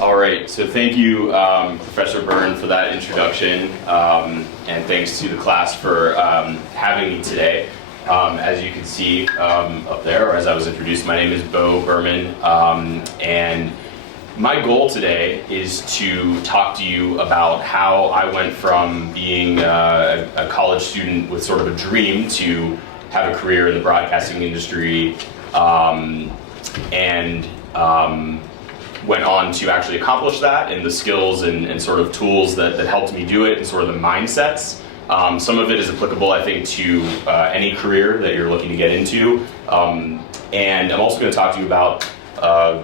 All right, so thank you, Professor Byrne, for that introduction, and thanks to the class for having me today. As you can see up there, or as I was introduced, my name is Beau Berman, and my goal today is to talk to you about how I went from being a college student with sort of a dream to have a career in the broadcasting industry, and went on to actually accomplish that, and the skills and sort of tools that helped me do it, and sort of the mindsets. Some of it is applicable, I think, to any career that you're looking to get into. And I'm also going to talk to you about,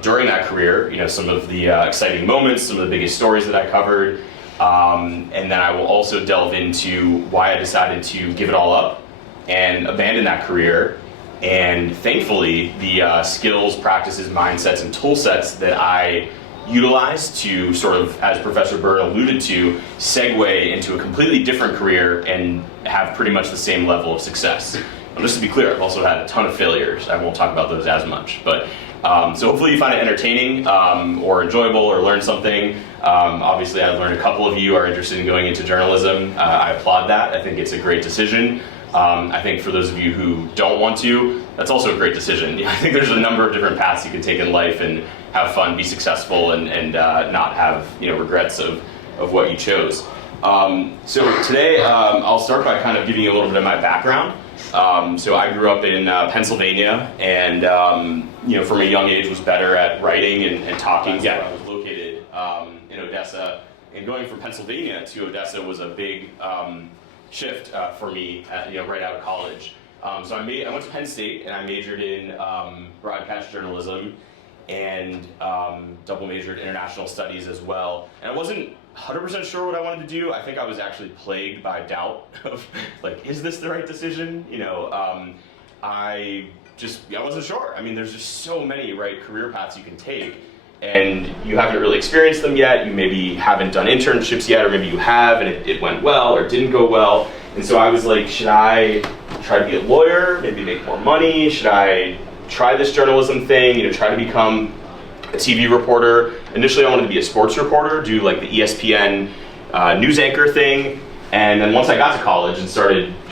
during that career, some of the exciting moments, some of the biggest stories that I covered. And then I will also delve into why I decided to give it all up and abandon that career. And thankfully, the skills, practices, mindsets, and tool sets that I utilized to sort of, as Professor Byrne alluded to, segue into a completely different career and have pretty much the same level of success. And just to be clear, I've also had a ton of failures. I won't talk about those as much. But so hopefully you find it entertaining or enjoyable or learn something. Obviously, I've learned a couple of you are interested in going into journalism. I applaud that. I think it's a great decision. I think for those of you who don't want to, that's also a great decision. I think there's a number of different paths you can take in life and have fun, be successful, and not have regrets of what you chose. So today I'll start by kind of giving you a little bit of my background. So I grew up in Pennsylvania, and from a young age was better at writing and talking. Yeah, I was located in Odessa, and going from Pennsylvania to Odessa was a big shift for me, right out of college. So I went to Penn State, and I majored in broadcast journalism and double majored international studies as well. And I wasn't 100% sure what I wanted to do. I think I was actually plagued by doubt of is this the right decision? I wasn't sure. I mean, there's just so many career paths you can take, and you haven't really experienced them yet. You maybe haven't done internships yet, or maybe you have and it went well or didn't go well. And so I was like, should I try to be a lawyer, maybe make more money? Should I try this journalism thing, try to become a TV reporter? Initially I wanted to be a sports reporter, do the ESPN news anchor thing. And then once I got to college and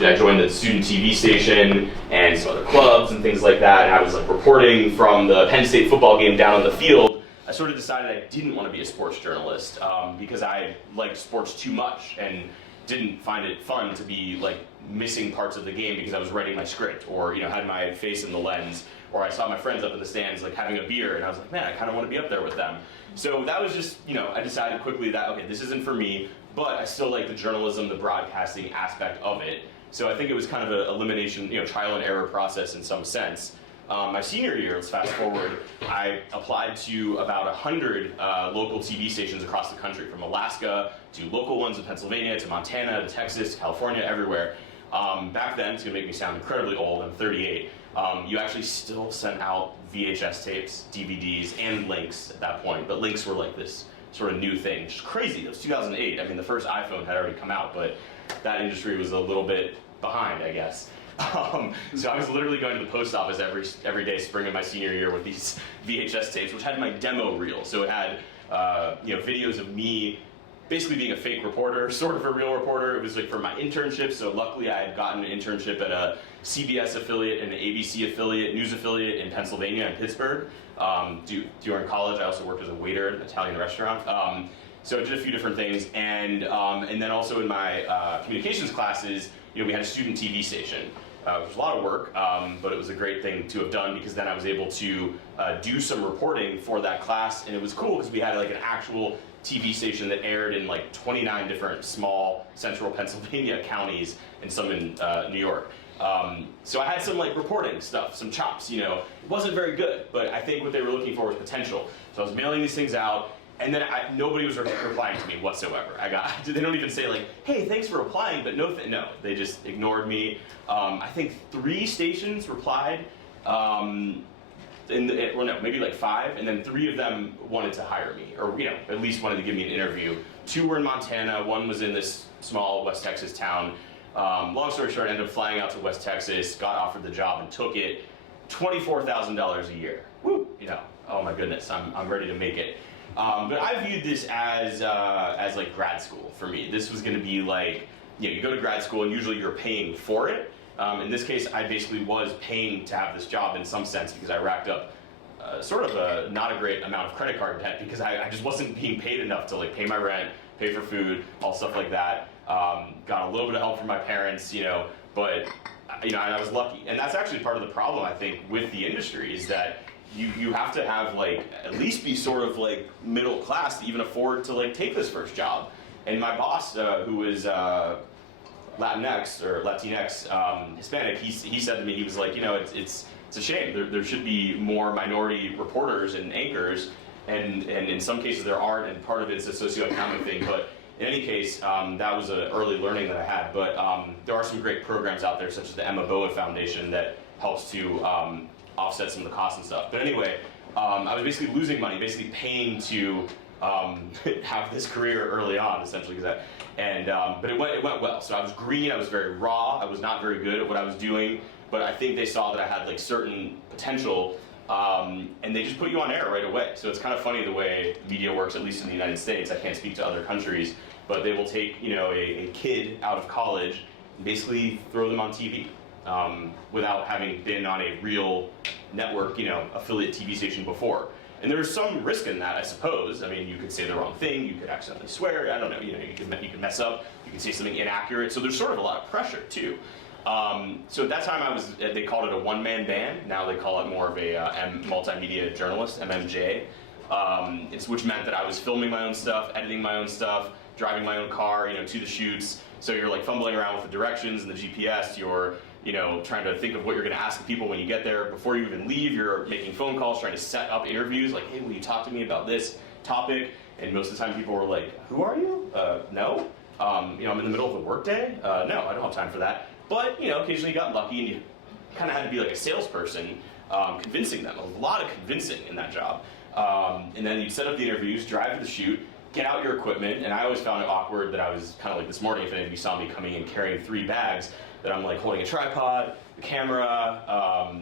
I joined the student TV station and some other clubs and things like that, and I was reporting from the Penn State football game down on the field. I sort of decided I didn't want to be a sports journalist because I liked sports too much and didn't find it fun to be missing parts of the game because I was writing my script, or had my face in the lens, or I saw my friends up in the stands having a beer, and I was like, man, I kind of want to be up there with them. So that was just, I decided quickly that, okay, this isn't for me, but I still like the journalism, the broadcasting aspect of it. So I think it was kind of an elimination, trial and error process in some sense. My senior year, let's fast forward, I applied to about 100 local TV stations across the country, from Alaska to local ones in Pennsylvania to Montana to Texas, California, everywhere. Back then, it's going to make me sound incredibly old, I'm 38, you actually still sent out VHS tapes, DVDs, and links at that point, but links were this sort of new thing, which is crazy. It was 2008, I mean the first iPhone had already come out, but that industry was a little bit behind, I guess. So I was literally going to the post office every day spring of my senior year with these VHS tapes, which had my demo reel. So it had videos of me basically being a fake reporter, sort of a real reporter. It was for my internship. So luckily I had gotten an internship at a CBS affiliate and an ABC affiliate, news affiliate in Pennsylvania and Pittsburgh. During college, I also worked as a waiter at an Italian restaurant. So I did a few different things, and then also in my communications classes, we had a student TV station. It was a lot of work, but it was a great thing to have done because then I was able to do some reporting for that class, and it was cool because we had an actual TV station that aired in 29 different small central Pennsylvania counties and some in New York. So I had some reporting stuff, some chops. It wasn't very good, but I think what they were looking for was potential. So I was mailing these things out. And then nobody was replying to me whatsoever. They don't even say hey, thanks for replying, but no, they just ignored me. I think 3 stations replied, maybe 5, and then 3 of them wanted to hire me, or at least wanted to give me an interview. 2 were in Montana, 1 was in this small West Texas town. Long story short, I ended up flying out to West Texas, got offered the job and took it. $24,000 a year. Woo! Oh my goodness, I'm ready to make it. But I viewed this as like grad school for me. This was going to be like, you go to grad school and usually you're paying for it. In this case, I basically was paying to have this job in some sense because I racked up sort of not a great amount of credit card debt because I just wasn't being paid enough to like pay my rent, pay for food, all stuff like that. Got a little bit of help from my parents, but and I was lucky. And that's actually part of the problem, I think, with the industry is that you have to have like at least be sort of like middle class to even afford to like take this first job. And my boss, who is Latinx or Latinx Hispanic, he said to me, he was like, it's a shame. There should be more minority reporters and anchors, and in some cases there aren't, and part of it's a socioeconomic thing. But in any case, that was an early learning that I had. But there are some great programs out there, such as the Emma Bowen Foundation, that helps to offset some of the costs and stuff. But anyway, I was basically losing money, basically paying to have this career early on, essentially. But it went well. So I was green. I was very raw. I was not very good at what I was doing. But I think they saw that I had like certain potential, and they just put you on air right away. So it's kind of funny the way media works, at least in the United States. I can't speak to other countries, but they will take a kid out of college and basically throw them on TV without having been on a real network, affiliate TV station before. And there's some risk in that, I suppose. I mean, you could say the wrong thing, you could accidentally swear, I don't know, you could mess up, you could say something inaccurate. So there's sort of a lot of pressure too. So at that time they called it a one-man band. Now they call it more of a multimedia journalist, MMJ. Which meant that I was filming my own stuff, editing my own stuff, driving my own car, to the shoots. So you're like fumbling around with the directions and the GPS. You're, trying to think of what you're going to ask people when you get there. Before you even leave, you're making phone calls, trying to set up interviews. Like, hey, will you talk to me about this topic? And most of the time, people were like, "Who are you? No. I'm in the middle of a workday. No, I don't have time for that." But occasionally you got lucky, and you kind of had to be like a salesperson, convincing them. A lot of convincing in that job. And then you'd set up the interviews, drive to the shoot, get out your equipment, and I always found it awkward that I was kind of like this morning, if any of you saw me coming in carrying 3 bags, that I'm like holding a tripod, the camera,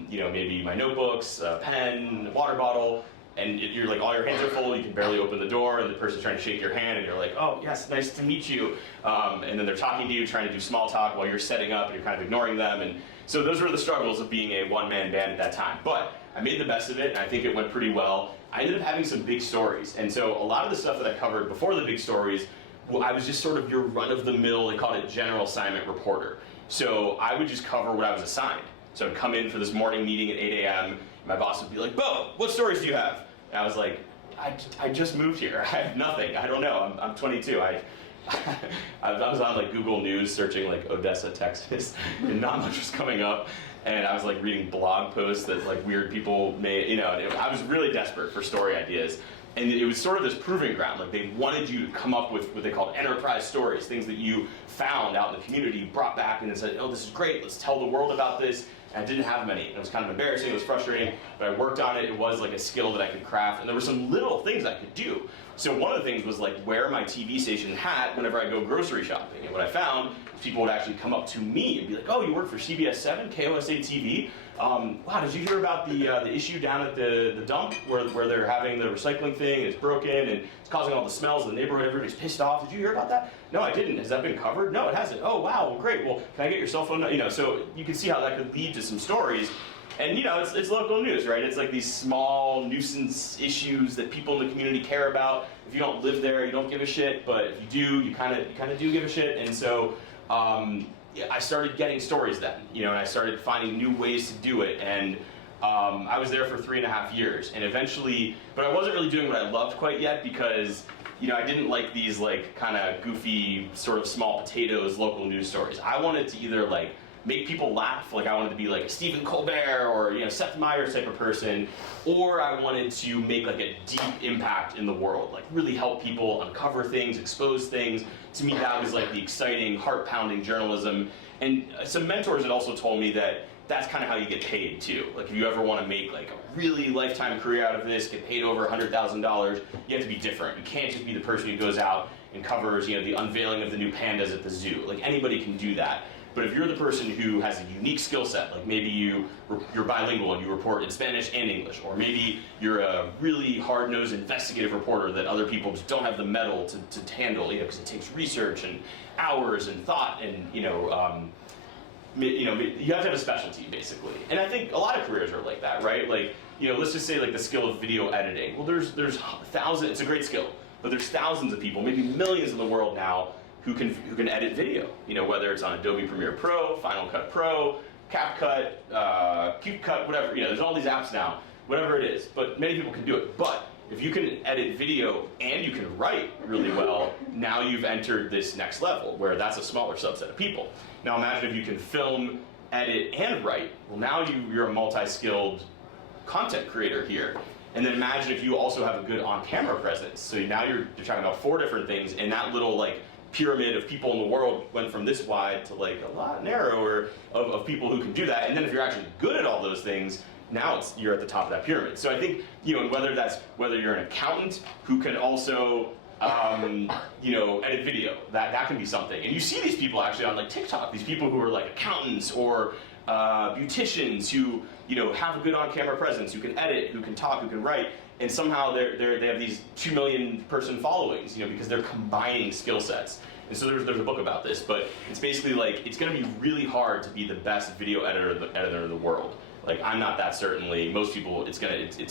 maybe my notebooks, a pen, a water bottle, and you're like, all your hands are full, you can barely open the door, and the person's trying to shake your hand, and you're like, oh, yes, nice to meet you. And then they're talking to you, trying to do small talk while you're setting up, and you're kind of ignoring them. And so those were the struggles of being a one-man band at that time. But I made the best of it, and I think it went pretty well. I ended up having some big stories. And so a lot of the stuff that I covered before the big stories, I was just sort of your run-of-the-mill, they called it general assignment reporter. So I would just cover what I was assigned. So I'd come in for this morning meeting at 8 a.m., my boss would be like, "Beau, what stories do you have?" And I was like, I just moved here. I have nothing. I don't know. I'm 22. I was on like Google News searching like Odessa, Texas, and not much was coming up. And I was like reading blog posts that like weird people made. I was really desperate for story ideas. And it was sort of this proving ground. Like they wanted you to come up with what they called enterprise stories, things that you found out in the community, brought back and said, "Oh, this is great. Let's tell the world about this." And I didn't have many. And it was kind of embarrassing. It was frustrating. But I worked on it. It was like a skill that I could craft. And there were some little things I could do. So one of the things was like wear my TV station hat whenever I go grocery shopping. And what I found is people would actually come up to me and be like, "Oh, you work for CBS 7, KOSA TV? Wow, did you hear about the issue down at the dump where they're having the recycling thing and it's broken and it's causing all the smells in the neighborhood, everybody's pissed off. Did you hear about that?" "No, I didn't. Has that been covered?" "No, it hasn't." "Oh, wow, well, great. Well, can I get your cell phone?" So you can see how that could lead to some stories. And it's local news, right? It's like these small nuisance issues that people in the community care about. If you don't live there, you don't give a shit, but if you do, you kind of do give a shit. And so I started getting stories then, and I started finding new ways to do it. And I was there for 3.5 years, and eventually, but I wasn't really doing what I loved quite yet because I didn't like these like kind of goofy sort of small potatoes local news stories. I wanted to either like make people laugh, like I wanted to be like a Stephen Colbert or Seth Meyers type of person, or I wanted to make like a deep impact in the world, like really help people uncover things, expose things. To me, that was like the exciting, heart-pounding journalism. And some mentors had also told me that that's kind of how you get paid too. Like if you ever want to make like a really lifetime career out of this, get paid over $100,000, you have to be different. You can't just be the person who goes out and covers, the unveiling of the new pandas at the zoo. Like anybody can do that. But if you're the person who has a unique skill set, like maybe you're bilingual and you report in Spanish and English, or maybe you're a really hard-nosed investigative reporter that other people just don't have the mettle to handle, because it takes research and hours and thought, and you have to have a specialty, basically. And I think a lot of careers are like that, right? Like, let's just say like the skill of video editing. Well, there's thousands. It's a great skill, but there's thousands of people, maybe millions in the world now, who can edit video. Whether it's on Adobe Premiere Pro, Final Cut Pro, CapCut, CubeCut, whatever. There's all these apps now, whatever it is. But many people can do it. But if you can edit video and you can write really well, now you've entered this next level where that's a smaller subset of people. Now imagine if you can film, edit, and write. Well, now you're a multi-skilled content creator here. And then imagine if you also have a good on-camera presence. So now you're talking about 4 different things, and that little pyramid of people in the world went from this wide to a lot narrower of people who can do that. And then if you're actually good at all those things, now you're at the top of that pyramid. So I think, whether you're an accountant who can also edit video, that can be something. And you see these people actually on TikTok, these people who are accountants or beauticians who have a good on-camera presence, who can edit, who can talk, who can write, and somehow they have these 2 million person followings, because they're combining skill sets. And so there's a book about this, but it's basically it's going to be really hard to be the best video editor in the world. I'm not that, certainly. Most people, it's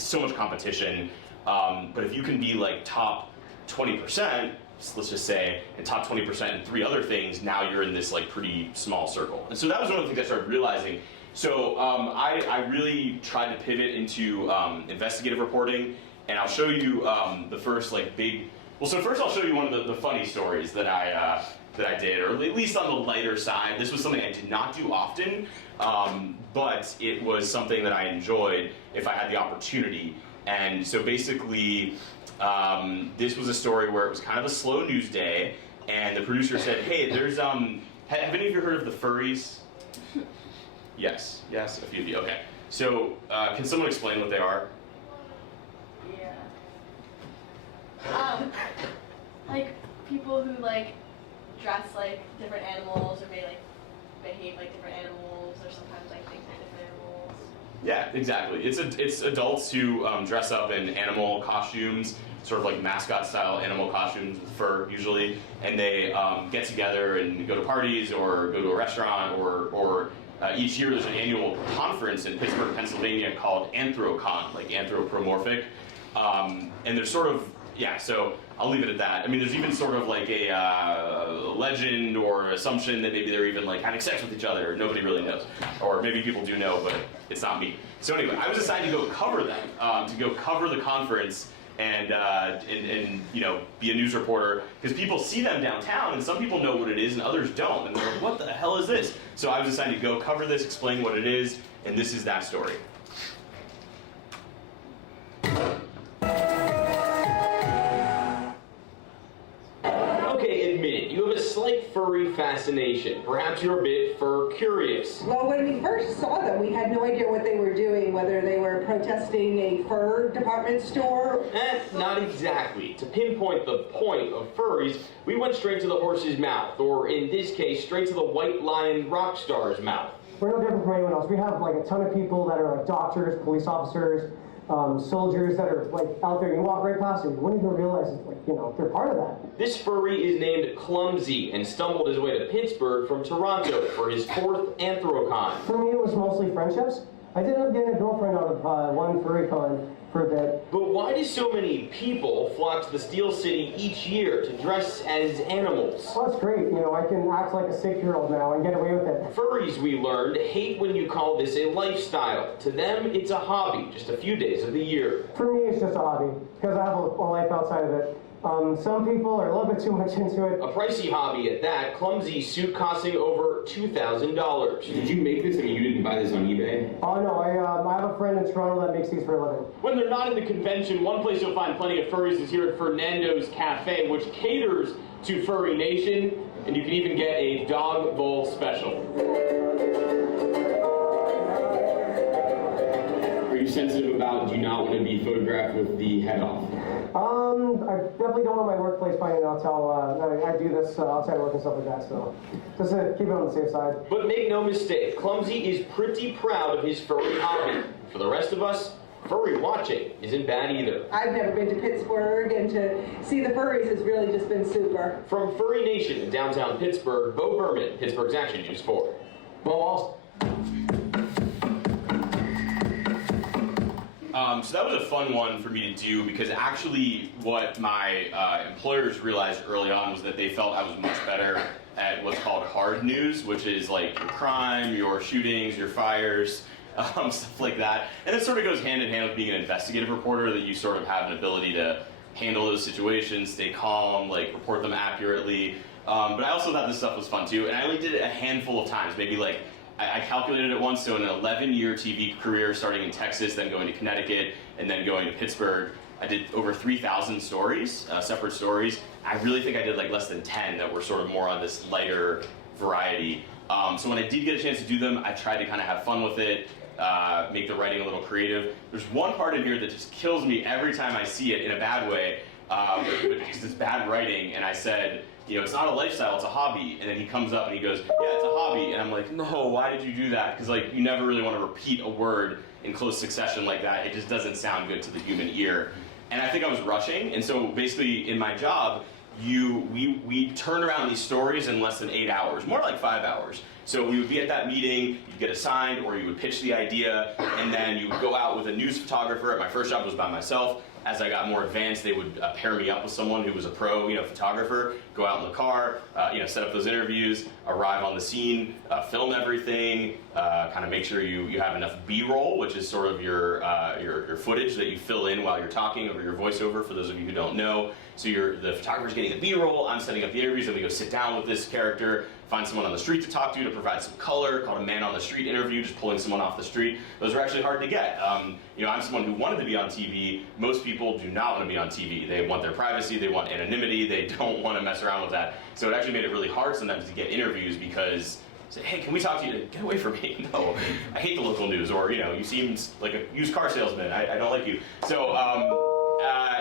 so much competition. But if you can be top 20%, let's just say, and top 20% in 3 other things, now you're in this pretty small circle. And so that was one of the things I started realizing. So I really tried to pivot into investigative reporting, and I'll show you the first big. Well, so first I'll show you one of the funny stories that I did, or at least on the lighter side. This was something I did not do often, but it was something that I enjoyed if I had the opportunity. And so basically, this was a story where it was kind of a slow news day, and the producer said, "Hey, there's have any of you heard of the furries?" Yes, a few of you. Okay. So, can someone explain what they are? Yeah. People who dress like different animals, or may behave like different animals, or sometimes think they're different animals. Yeah, exactly. It's adults who dress up in animal costumes, sort of mascot style animal costumes with fur usually, and they get together and go to parties or go to a restaurant or each year there's an annual conference in Pittsburgh, Pennsylvania called Anthrocon, anthropomorphic, and there's sort of, so I'll leave it at that. I mean, there's even sort of a legend or assumption that maybe they're even having sex with each other. Nobody really knows, or maybe people do know, but it's not me. So anyway, I was assigned to go cover them, to go cover the conference and be a news reporter, because people see them downtown, and some people know what it is and others don't, and they're like, what the hell is this? So I was assigned to go cover this, explain what it is, and this is that story. Okay, admit it, you have a slight furry fascination. Perhaps you're a bit fur curious. Well, when we first saw them, we had no idea what they were doing, whether they were protesting a fur department store. Not exactly. To pinpoint the point of furries, we went straight to the horse's mouth, or in this case, straight to the white lion rock star's mouth. We're no different from anyone else. We have a ton of people that are doctors, police officers, soldiers that are out there. You walk right past them, you wouldn't even realize they're part of that. This furry is named Clumsy and stumbled his way to Pittsburgh from Toronto for his 4th Anthrocon. For me, it was mostly friendships. I did end up getting a girlfriend out of one Furry Con for a bit. But why do so many people flock to the Steel City each year to dress as animals? Well, it's great. I can act like a 6-year-old now and get away with it. Furries, we learned, hate when you call this a lifestyle. To them, it's a hobby, just a few days of the year. For me, it's just a hobby, because I have a life outside of it. Some people are a little bit too much into it. A pricey hobby at that, Clumsy suit costing over $2,000. Did you make this? I mean, you didn't buy this on eBay? Oh no, I have a friend in Toronto that makes these for a living. When they're not in the convention, one place you'll find plenty of furries is here at Fernando's Cafe, which caters to Furry Nation, and you can even get a dog bowl special. Are you sensitive about, do you not want to be photographed with the head off? I definitely don't want my workplace finding out how I do this outside work and stuff like that, so just to keep it on the safe side. But make no mistake, Clumsy is pretty proud of his furry hobby. For the rest of us, furry watching isn't bad either. I've never been to Pittsburgh, and to see the furries has really just been super. From Furry Nation in downtown Pittsburgh, Beau Berman, Pittsburgh's Action News 4. Well, also, So that was a fun one for me to do because actually what my employers realized early on was that they felt I was much better at what's called hard news, which is like your crime, your shootings, your fires, stuff like that. And it sort of goes hand in hand with being an investigative reporter, that you sort of have an ability to handle those situations, stay calm, like report them accurately. But I also thought this stuff was fun too, and I only did it a handful of times, maybe like I calculated it once, so in an 11-year TV career starting in Texas, then going to Connecticut, and then going to Pittsburgh, I did over 3,000 stories, separate stories. I really think I did like less than 10 that were sort of more on this lighter variety. So when I did get a chance to do them, I tried to kind of have fun with it, make the writing a little creative. There's one part in here that just kills me every time I see it in a bad way, because it's bad writing, and I said, you know, it's not a lifestyle, it's a hobby. And then he comes up and he goes, yeah, it's a hobby. And I'm like, no, why did you do that? Because like, you never really want to repeat a word in close succession like that. It just doesn't sound good to the human ear. And I think I was rushing. And so basically in my job, we turn around these stories in less than 8 hours, more like 5 hours. So we would be at that meeting, you'd get assigned, or you would pitch the idea, and then you would go out with a news photographer. At my first job was by myself. As I got more advanced, they would pair me up with someone who was a pro, photographer, go out in the car, set up those interviews, arrive on the scene, film everything, kind of make sure you have enough B-roll, which is sort of your footage that you fill in while you're talking over your voiceover, for those of you who don't know. So the photographer's getting the B-roll, I'm setting up the interviews, and we go sit down with this character, find someone on the street to talk to provide some color, called a man on the street interview, just pulling someone off the street. Those are actually hard to get. I'm someone who wanted to be on TV. Most people do not want to be on TV. They want their privacy, they want anonymity, they don't want to mess around with that. So it actually made it really hard sometimes to get interviews because, say, hey, can we talk to you? Get away from me. No, I hate the local news, or you seem like a used car salesman. I don't like you. So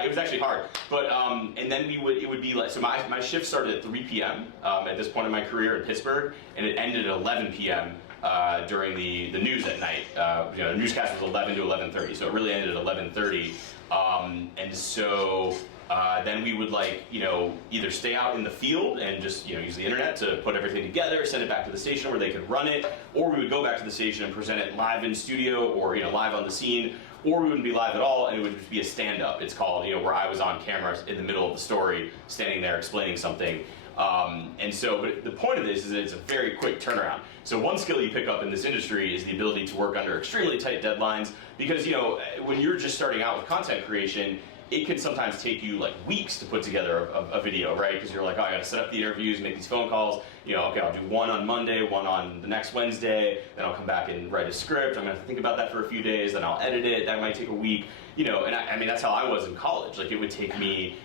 it was actually hard. But and then it would be like, so my shift started at 3 p.m. At this point in my career in Pittsburgh, and it ended at 11 p.m. During the news at night. The newscast was 11 to 11:30, so it really ended at 11:30. And so then we would either stay out in the field and just use the internet to put everything together, send it back to the station where they could run it, or we would go back to the station and present it live in studio, or live on the scene, or we wouldn't be live at all, and it would just be a stand-up. It's called, where I was on camera in the middle of the story, standing there explaining something. But the point of this is that it's a very quick turnaround. So one skill you pick up in this industry is the ability to work under extremely tight deadlines, because when you're just starting out with content creation, it can sometimes take you like weeks to put together a video, right? Because you're like, oh, I gotta set up the interviews, make these phone calls. Okay, I'll do one on Monday, one on the next Wednesday, then I'll come back and write a script. I'm gonna have to think about that for a few days, then I'll edit it. That might take a week, and I mean, that's how I was in college. Like, it would take me,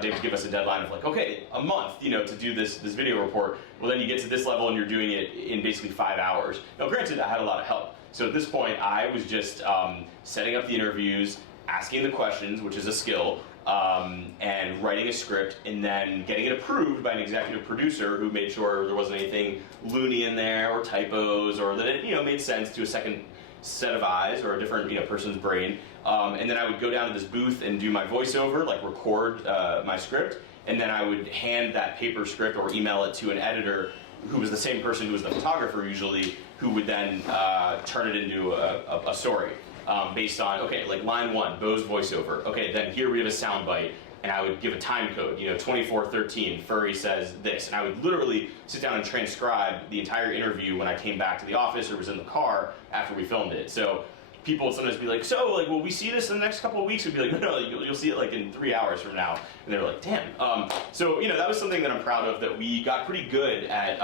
they would give us a deadline of like, okay, a month, to do this video report. Well, then you get to this level and you're doing it in basically 5 hours. Now, granted, I had a lot of help. So at this point, I was just setting up the interviews, asking the questions, which is a skill, and writing a script, and then getting it approved by an executive producer who made sure there wasn't anything loony in there, or typos, or that it made sense to a second set of eyes, or a different person's brain. And then I would go down to this booth and do my voiceover, like record my script, and then I would hand that paper script or email it to an editor who was the same person who was the photographer usually, who would then turn it into a story. Based on, okay, like line 1, Beau's voiceover. Okay, then here we have a sound bite, and I would give a time code, 2413, Furry says this. And I would literally sit down and transcribe the entire interview when I came back to the office or was in the car after we filmed it. So people would sometimes be like, so, like, will we see this in the next couple of weeks? We'd be like, no, you'll see it like in 3 hours from now. And they were like, damn. So, that was something that I'm proud of, that we got pretty good at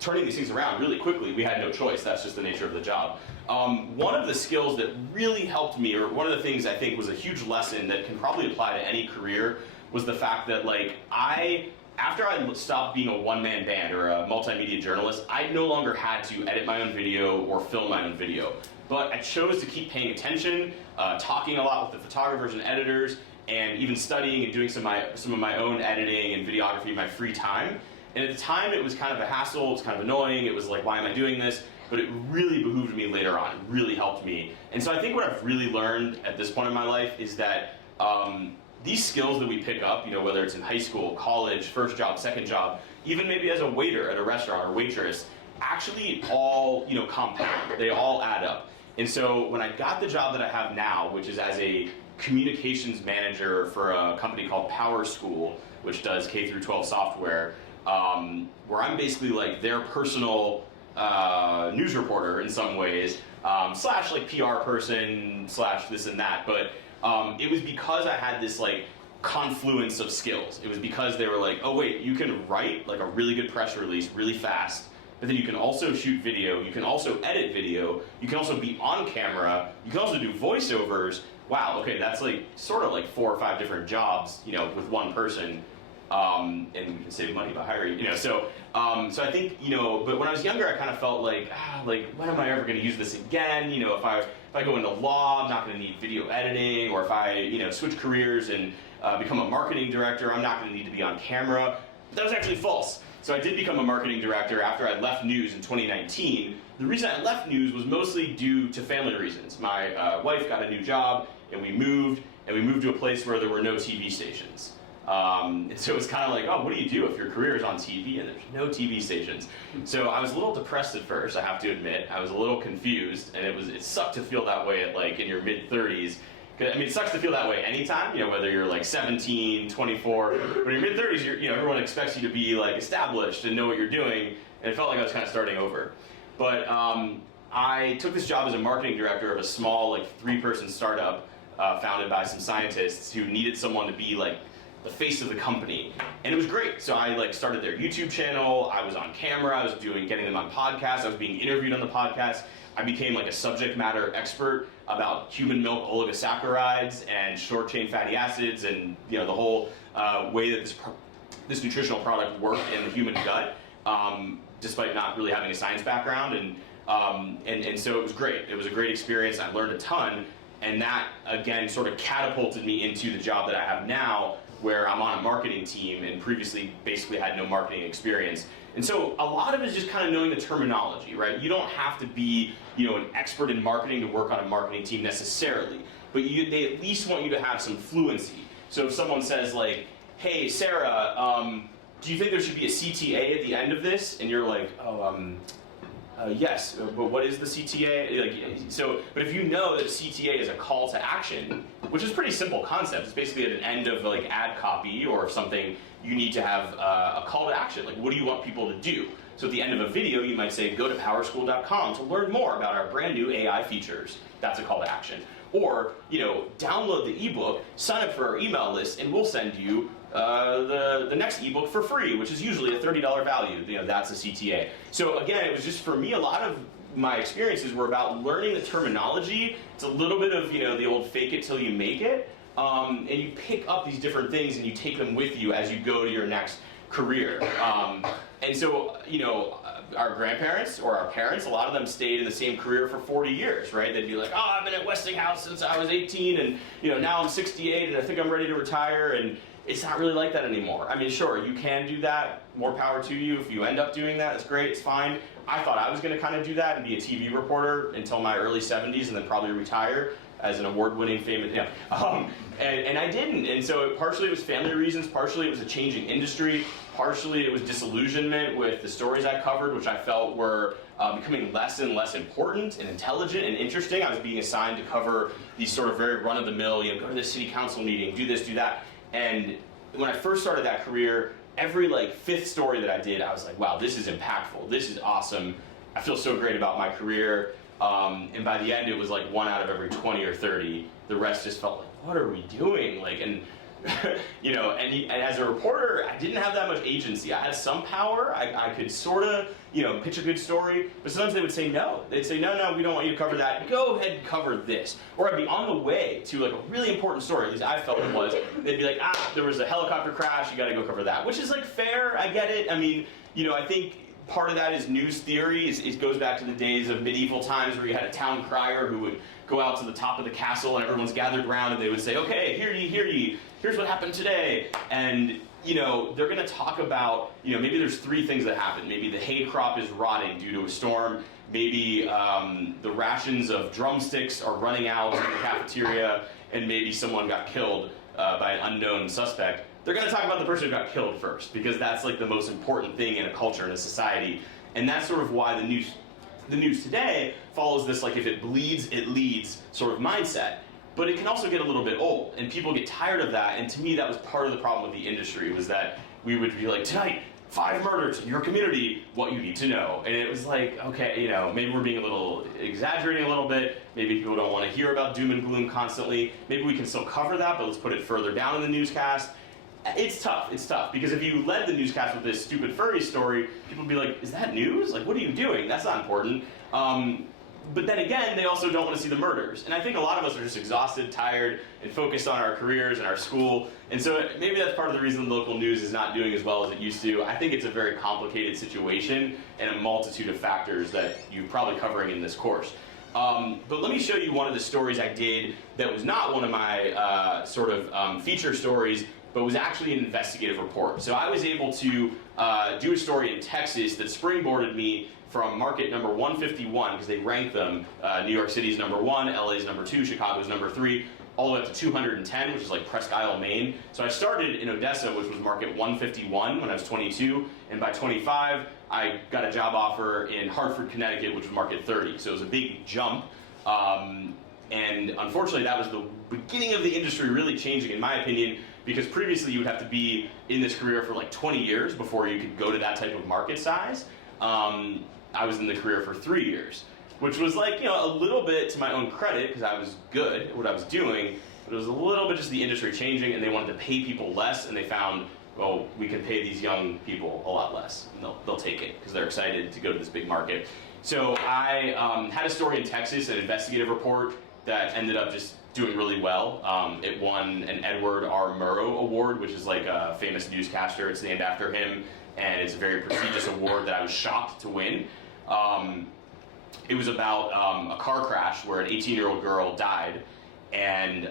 turning these things around really quickly. We had no choice. That's just the nature of the job. One of the skills that really helped me, or one of the things I think was a huge lesson that can probably apply to any career, was the fact that after I stopped being a one-man band or a multimedia journalist, I no longer had to edit my own video or film my own video. But I chose to keep paying attention, talking a lot with the photographers and editors, and even studying and doing some of my own editing and videography in my free time. And at the time, it was kind of a hassle. It was kind of annoying. It was like, why am I doing this? But it really behooved me later on. It really helped me. And so I think what I've really learned at this point in my life is that these skills that we pick up, whether it's in high school, college, first job, second job, even maybe as a waiter at a restaurant or waitress, actually all compound. They all add up. And so when I got the job that I have now, which is as a communications manager for a company called Power School, which does K through 12 software, where I'm basically like their personal news reporter in some ways, slash like PR person, slash this and that. But it was because I had this like confluence of skills. It was because they were like, oh wait, you can write like a really good press release really fast, but then you can also shoot video, you can also edit video, you can also be on camera, you can also do voiceovers. Wow, okay, that's like sort of like 4 or 5 different jobs, with one person. And we can save money by hiring, So I think, but when I was younger, I kind of felt like when am I ever going to use this again? If I go into law, I'm not going to need video editing, or if I, switch careers and become a marketing director, I'm not going to need to be on camera. That was actually false. So I did become a marketing director after I left news in 2019. The reason I left news was mostly due to family reasons. My wife got a new job, and we moved to a place where there were no TV stations. And so it was kind of like, oh, what do you do if your career is on TV and there's no TV stations? So I was a little depressed at first, I have to admit. I was a little confused, and it sucked to feel that way at like in your mid-30s. I mean, it sucks to feel that way anytime, whether you're like 17, 24, but in your mid-30s, everyone expects you to be like established and know what you're doing, and it felt like I was kind of starting over. But I took this job as a marketing director of a small like 3-person startup founded by some scientists who needed someone to be like the face of the company, and it was great. So I like started their YouTube channel, I was on camera, I was getting them on podcasts, I was being interviewed on the podcast. I became like a subject matter expert about human milk oligosaccharides and short chain fatty acids, and the whole way that this nutritional product worked in the human gut, despite not really having a science background, and so it was great. It was a great experience. I learned a ton, and that again sort of catapulted me into the job that I have now, where I'm on a marketing team and previously basically had no marketing experience. And so a lot of it is just kind of knowing the terminology, right? You don't have to be, an expert in marketing to work on a marketing team necessarily, but they at least want you to have some fluency. So if someone says like, hey, Sarah, do you think there should be a CTA at the end of this? And you're like, yes, but what is the CTA? But if you know that CTA is a call to action, which is a pretty simple concept, it's basically at an end of like ad copy or something, you need to have a call to action. Like, what do you want people to do? So at the end of a video, you might say, go to powerschool.com to learn more about our brand new AI features. That's a call to action. Or, download the ebook, sign up for our email list, and we'll send you the next ebook for free, which is usually a $30 value. That's a CTA. So again, it was just, for me, a lot of my experiences were about learning the terminology. It's a little bit of, the old fake it till you make it. And you pick up these different things and you take them with you as you go to your next career. And so, our grandparents or our parents, a lot of them stayed in the same career for 40 years, right? They'd be like, oh, I've been at Westinghouse since I was 18, and now I'm 68 and I think I'm ready to retire, and it's not really like that anymore. I mean, sure, you can do that, more power to you. If you end up doing that, it's great, it's fine. I thought I was gonna kind of do that and be a TV reporter until my early 70s and then probably retire as an award-winning famous, and I didn't. And so partially it was family reasons, partially it was a changing industry, partially it was disillusionment with the stories I covered, which I felt were becoming less and less important and intelligent and interesting. I was being assigned to cover these sort of very run-of-the-mill, go to this city council meeting, do this, do that. And when I first started that career, every like 5th story that I did, I was like, wow, this is impactful, this is awesome. I feel so great about my career. And by the end, it was like 1 out of every 20 or 30. The rest just felt like, what are we doing? And as a reporter, I didn't have that much agency. I had some power. I could sort of, pitch a good story. But sometimes they would say no. They'd say, no, we don't want you to cover that. Go ahead and cover this. Or I'd be on the way to like a really important story, at least I felt it was. They'd be like, there was a helicopter crash. You got to go cover that. Which is like fair. I get it. I mean, I think part of that is news theory. It goes back to the days of medieval times where you had a town crier who would go out to the top of the castle and everyone's gathered around and they would say, okay, hear ye, here's what happened today. And they're going to talk about, maybe there's 3 things that happen. Maybe the hay crop is rotting due to a storm. Maybe the rations of drumsticks are running out in the cafeteria, and maybe someone got killed by an unknown suspect. They're going to talk about the person who got killed first, because that's like the most important thing in a culture, in a society. And that's sort of why the news today follows this, like, if it bleeds, it leads sort of mindset. But it can also get a little bit old, and people get tired of that. And to me, that was part of the problem with the industry, was that we would be like, tonight, 5 murders in your community, what you need to know. And it was like, okay, maybe we're being exaggerating a little bit. Maybe people don't want to hear about doom and gloom constantly. Maybe we can still cover that, but let's put it further down in the newscast. It's tough, because if you led the newscast with this stupid furry story, people would be like, is that news? Like, what are you doing? That's not important. But then again, they also don't want to see the murders. And I think a lot of us are just exhausted, tired, and focused on our careers and our school. And so maybe that's part of the reason the local news is not doing as well as it used to. I think it's a very complicated situation and a multitude of factors that you're probably covering in this course. But let me show you one of the stories I did that was not one of my feature stories, but was actually an investigative report. So I was able to do a story in Texas that springboarded me from market number 151, because they rank them. New York City's number 1, LA's number 2, Chicago's number 3, all the way up to 210, which is like Presque Isle, Maine. So I started in Odessa, which was market 151 when I was 22, and by 25, I got a job offer in Hartford, Connecticut, which was market 30. So it was a big jump. And unfortunately, that was the beginning of the industry really changing, in my opinion, because previously you would have to be in this career for like 20 years before you could go to that type of market size. I was in the career for 3 years, which was like, a little bit to my own credit, because I was good at what I was doing, but it was a little bit just the industry changing, and they wanted to pay people less, and they found, well, we can pay these young people a lot less, and they'll take it, because they're excited to go to this big market. So I had a story in Texas, an investigative report, that ended up just doing really well. It won an Edward R. Murrow Award, which is like a famous newscaster. It's named after him, and it's a very prestigious award that I was shocked to win. It was about a car crash where an 18-year-old girl died, and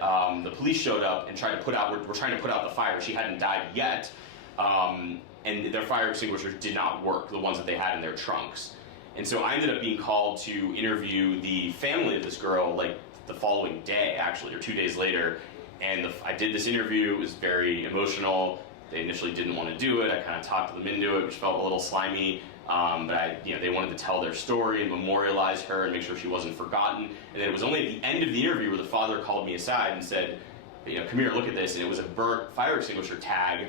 the police showed up and were trying to put out the fire. She hadn't died yet, and their fire extinguishers did not work, the ones that they had in their trunks. And so I ended up being called to interview the family of this girl, like the following day, actually, or 2 days later. And I did this interview. It was very emotional. They initially didn't want to do it. I kind of talked them into it, which felt a little slimy. But they wanted to tell their story and memorialize her and make sure she wasn't forgotten. And then it was only at the end of the interview where the father called me aside and said, come here, look at this. And it was a burnt fire extinguisher tag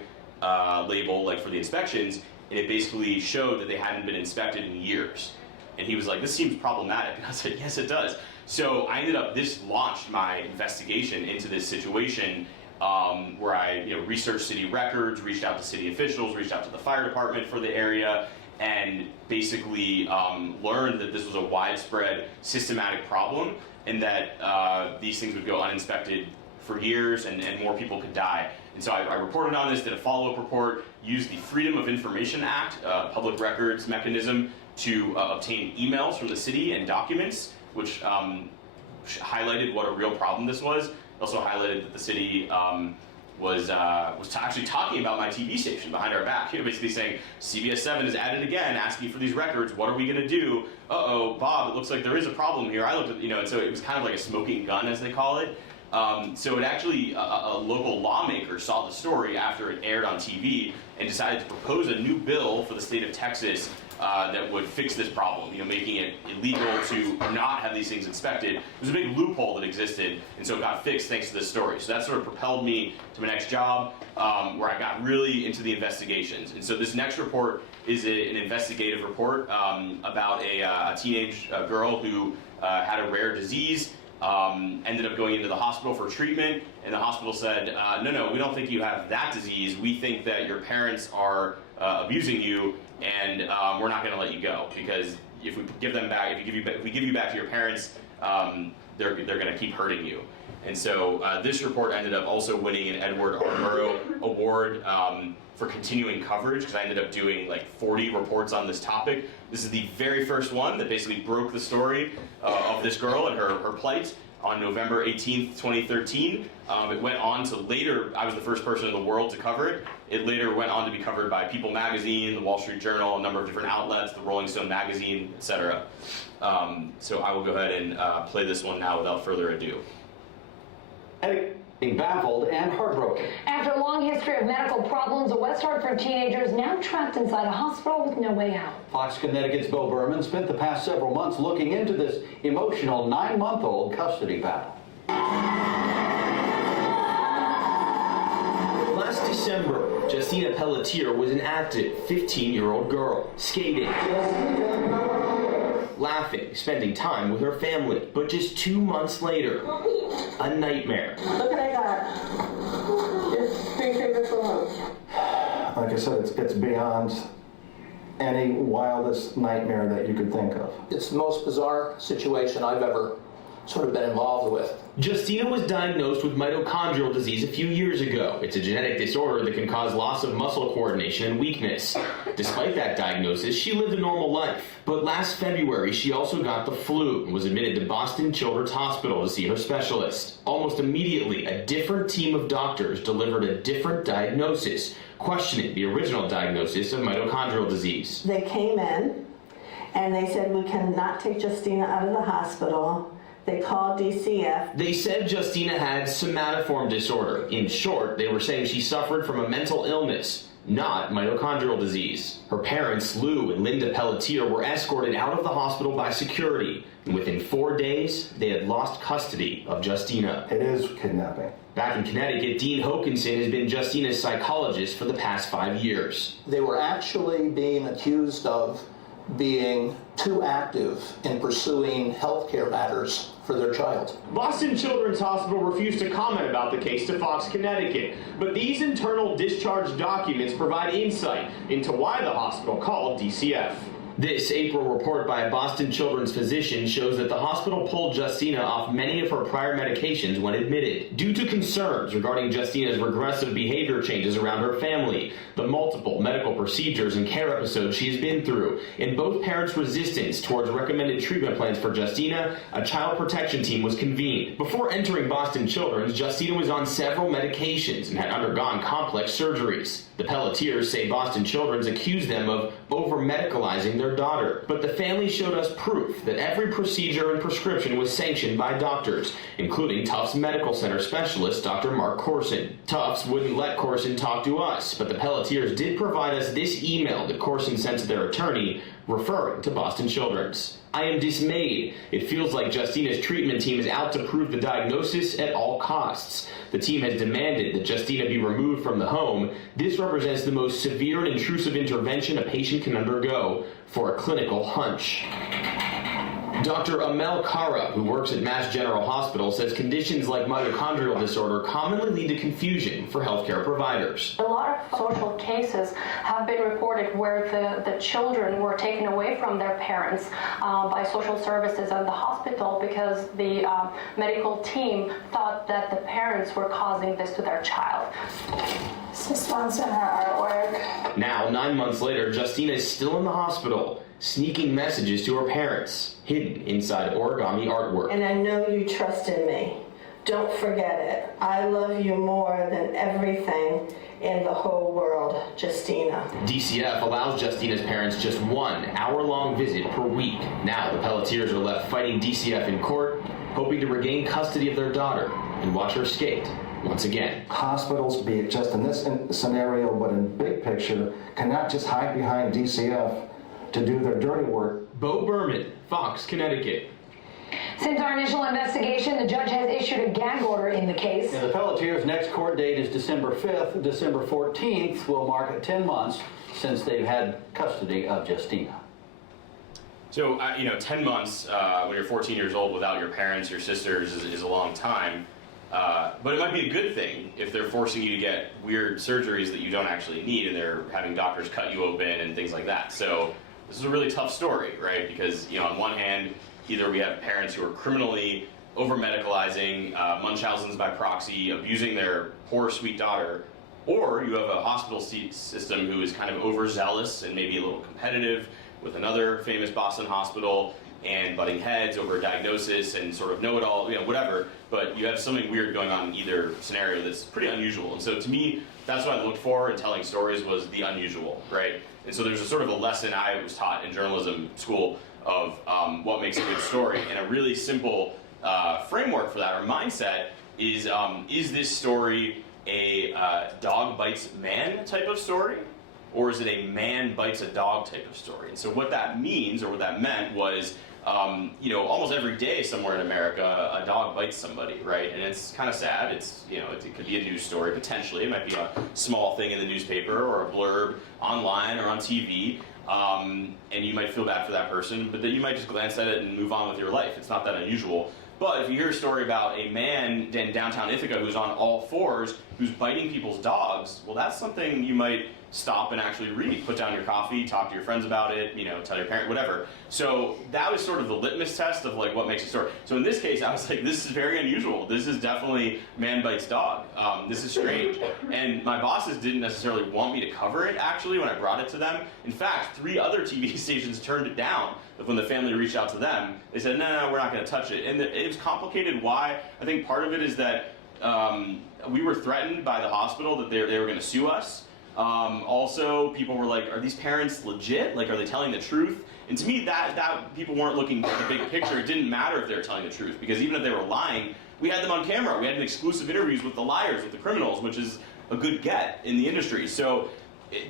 label, like for the inspections. And it basically showed that they hadn't been inspected in years. And he was like, this seems problematic. And I said, yes, it does. So this launched my investigation into this situation, where I researched city records, reached out to city officials, reached out to the fire department for the area, and basically learned that this was a widespread, systematic problem, and that these things would go uninspected for years, and more people could die. And so I reported on this, did a follow-up report, used the Freedom of Information Act, public records mechanism, to obtain emails from the city and documents, which highlighted what a real problem this was. It also highlighted that the city was actually talking about my TV station behind our back, basically saying, CBS 7 is at it again, asking for these records, what are we gonna do? Uh-oh, Bob, it looks like there is a problem here. I looked at, and so it was kind of like a smoking gun, as they call it. So it actually, a local lawmaker saw the story after it aired on TV and decided to propose a new bill for the state of Texas that would fix this problem, making it illegal to not have these things inspected. There's a big loophole that existed, and so it got fixed thanks to this story. So that sort of propelled me to my next job, where I got really into the investigations. And so this next report is an investigative report about a teenage girl who had a rare disease. Ended up going into the hospital for treatment, and the hospital said, no, we don't think you have that disease. We think that your parents are abusing you, and we're not going to let you go, because if we give them back, if we give you back to your parents, they're going to keep hurting you. And so this report ended up also winning an Edward R. Murrow Award for continuing coverage, because I ended up doing like 40 reports on this topic. This is the very first one that basically broke the story of this girl and her plight on November 18th, 2013. It went on to later, I was the first person in the world to cover it. It later went on to be covered by People magazine, the Wall Street Journal, a number of different outlets, the Rolling Stone magazine, etc. So I will go ahead and play this one now without further ado. Being baffled and heartbroken. After a long history of medical problems, a West Hartford teenager is now trapped inside a hospital with no way out. Fox Connecticut's Beau Berman spent the past several months looking into this emotional 9-month-old custody battle. Last December, Justina Pelletier was an active 15-year-old girl, skating, laughing, spending time with her family. But just 2 months later, a nightmare. Look what I got. Just 3 favorites alone. Like I said, it's beyond any wildest nightmare that you could think of. It's the most bizarre situation I've ever sort of been involved with. Justina was diagnosed with mitochondrial disease a few years ago. It's a genetic disorder that can cause loss of muscle coordination and weakness. Despite that diagnosis, she lived a normal life. But last February, she also got the flu and was admitted to Boston Children's Hospital to see her specialist. Almost immediately, a different team of doctors delivered a different diagnosis, questioning the original diagnosis of mitochondrial disease. They came in and they said, we cannot take Justina out of the hospital. They called DCF. They said Justina had somatoform disorder. In short, they were saying she suffered from a mental illness, not mitochondrial disease. Her parents, Lou and Linda Pelletier, were escorted out of the hospital by security, and within 4 days, they had lost custody of Justina. It is kidnapping. Back in Connecticut, Dean Hokinson has been Justina's psychologist for the past 5 years. They were actually being accused of being too active in pursuing healthcare matters for their child. Boston Children's Hospital refused to comment about the case to Fox Connecticut, but these internal discharge documents provide insight into why the hospital called DCF. This April report by a Boston Children's physician shows that the hospital pulled Justina off many of her prior medications when admitted, due to concerns regarding Justina's regressive behavior changes around her family, the multiple medical procedures and care episodes she has been through, and both parents' resistance towards recommended treatment plans for Justina. A child protection team was convened. Before entering Boston Children's, Justina was on several medications and had undergone complex surgeries. The Pelletiers say Boston Children's accused them of over-medicalizing their daughter. But the family showed us proof that every procedure and prescription was sanctioned by doctors, including Tufts Medical Center specialist Dr. Mark Corson. Tufts wouldn't let Corson talk to us, but the Pelletiers did provide us this email that Corson sent to their attorney, referring to Boston Children's. I am dismayed. It feels like Justina's treatment team is out to prove the diagnosis at all costs. The team has demanded that Justina be removed from the home. This represents the most severe and intrusive intervention a patient can undergo for a clinical hunch. Dr. Amel Kara, who works at Mass General Hospital, says conditions like mitochondrial disorder commonly lead to confusion for healthcare providers. A lot of social cases have been reported where the children were taken away from their parents by social services and the hospital because the medical team thought that the parents were causing this to their child. So sponsor her artwork. Now, 9 months later, Justina is still in the hospital, sneaking messages to her parents, hidden inside origami artwork. And I know you trust in me. Don't forget it. I love you more than everything in the whole world, Justina. DCF allows Justina's parents just 1 hour-long visit per week. Now the Pelletiers are left fighting DCF in court, hoping to regain custody of their daughter and watch her skate once again. Hospitals, be it just in this scenario, but in big picture, cannot just hide behind DCF to do their dirty work. Beau Berman, Fox, Connecticut. Since our initial investigation, the judge has issued a gag order in the case. And the Pelletiers' next court date is December 5th. December 14th will mark 10 months since they've had custody of Justina. So, 10 months when you're 14 years old without your parents, your sisters, is a long time. But it might be a good thing if they're forcing you to get weird surgeries that you don't actually need and they're having doctors cut you open and things like that. So this is a really tough story, right? Because, on one hand, either we have parents who are criminally over-medicalizing, Munchausen's by proxy, abusing their poor, sweet daughter, or you have a hospital system who is kind of overzealous and maybe a little competitive with another famous Boston hospital and butting heads over a diagnosis and sort of know-it-all, whatever, but you have something weird going on in either scenario that's pretty unusual. And so to me, that's what I looked for in telling stories, was the unusual, right? And so there's a sort of a lesson I was taught in journalism school of what makes a good story, and a really simple framework for that, or mindset, is this story a dog bites man type of story, or is it a man bites a dog type of story? And so what that means, or what that meant, was almost every day somewhere in America, a dog bites somebody, right? And it's kind of sad. It's, it could be a news story, potentially. It might be a small thing in the newspaper, or a blurb online or on TV, and you might feel bad for that person, but then you might just glance at it and move on with your life. It's not that unusual. But if you hear a story about a man in downtown Ithaca who's on all fours, who's biting people's dogs, well, that's something you might stop and actually read. Put down your coffee, talk to your friends about it, tell your parent, whatever. So that was sort of the litmus test of like what makes a story. So in this case, I was like, this is very unusual. This is definitely man bites dog. This is strange. And my bosses didn't necessarily want me to cover it, actually, when I brought it to them. In fact, 3 other TV stations turned it down. When the family reached out to them, they said, no, we're not going to touch it. And it was complicated. Why? I think part of it is that we were threatened by the hospital that they were going to sue us. Also, people were like, are these parents legit? Like, are they telling the truth? And to me, that people weren't looking at the big picture. It didn't matter if they were telling the truth, because even if they were lying, we had them on camera. We had exclusive interviews with the liars, with the criminals, which is a good get in the industry. So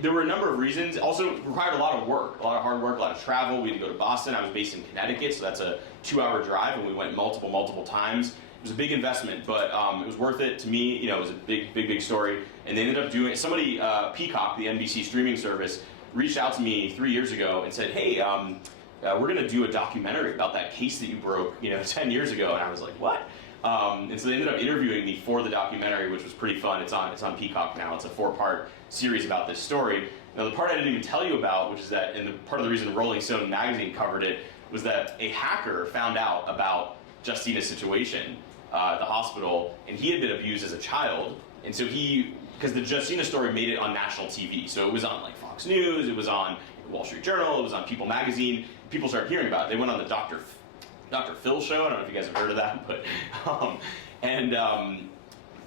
there were a number of reasons. Also, it required a lot of work, a lot of hard work, a lot of travel. We had to go to Boston. I was based in Connecticut, so that's a 2-hour drive, and we went multiple times. It was a big investment, but it was worth it to me. It was a big story. And they ended up doing, somebody, Peacock, the NBC streaming service, reached out to me 3 years ago and said, hey, we're going to do a documentary about that case that you broke 10 years ago. And I was like, what? And so they ended up interviewing me for the documentary, which was pretty fun. It's on Peacock now. It's a 4-part series about this story. Now, the part I didn't even tell you about, which is that, and part of the reason Rolling Stone magazine covered it, was that a hacker found out about Justina's situation at the hospital, and he had been abused as a child. And so because the Justina story made it on national TV, so it was on like Fox News, it was on Wall Street Journal, it was on People magazine. People started hearing about it. They went on the Dr. Phil show. I don't know if you guys have heard of that, but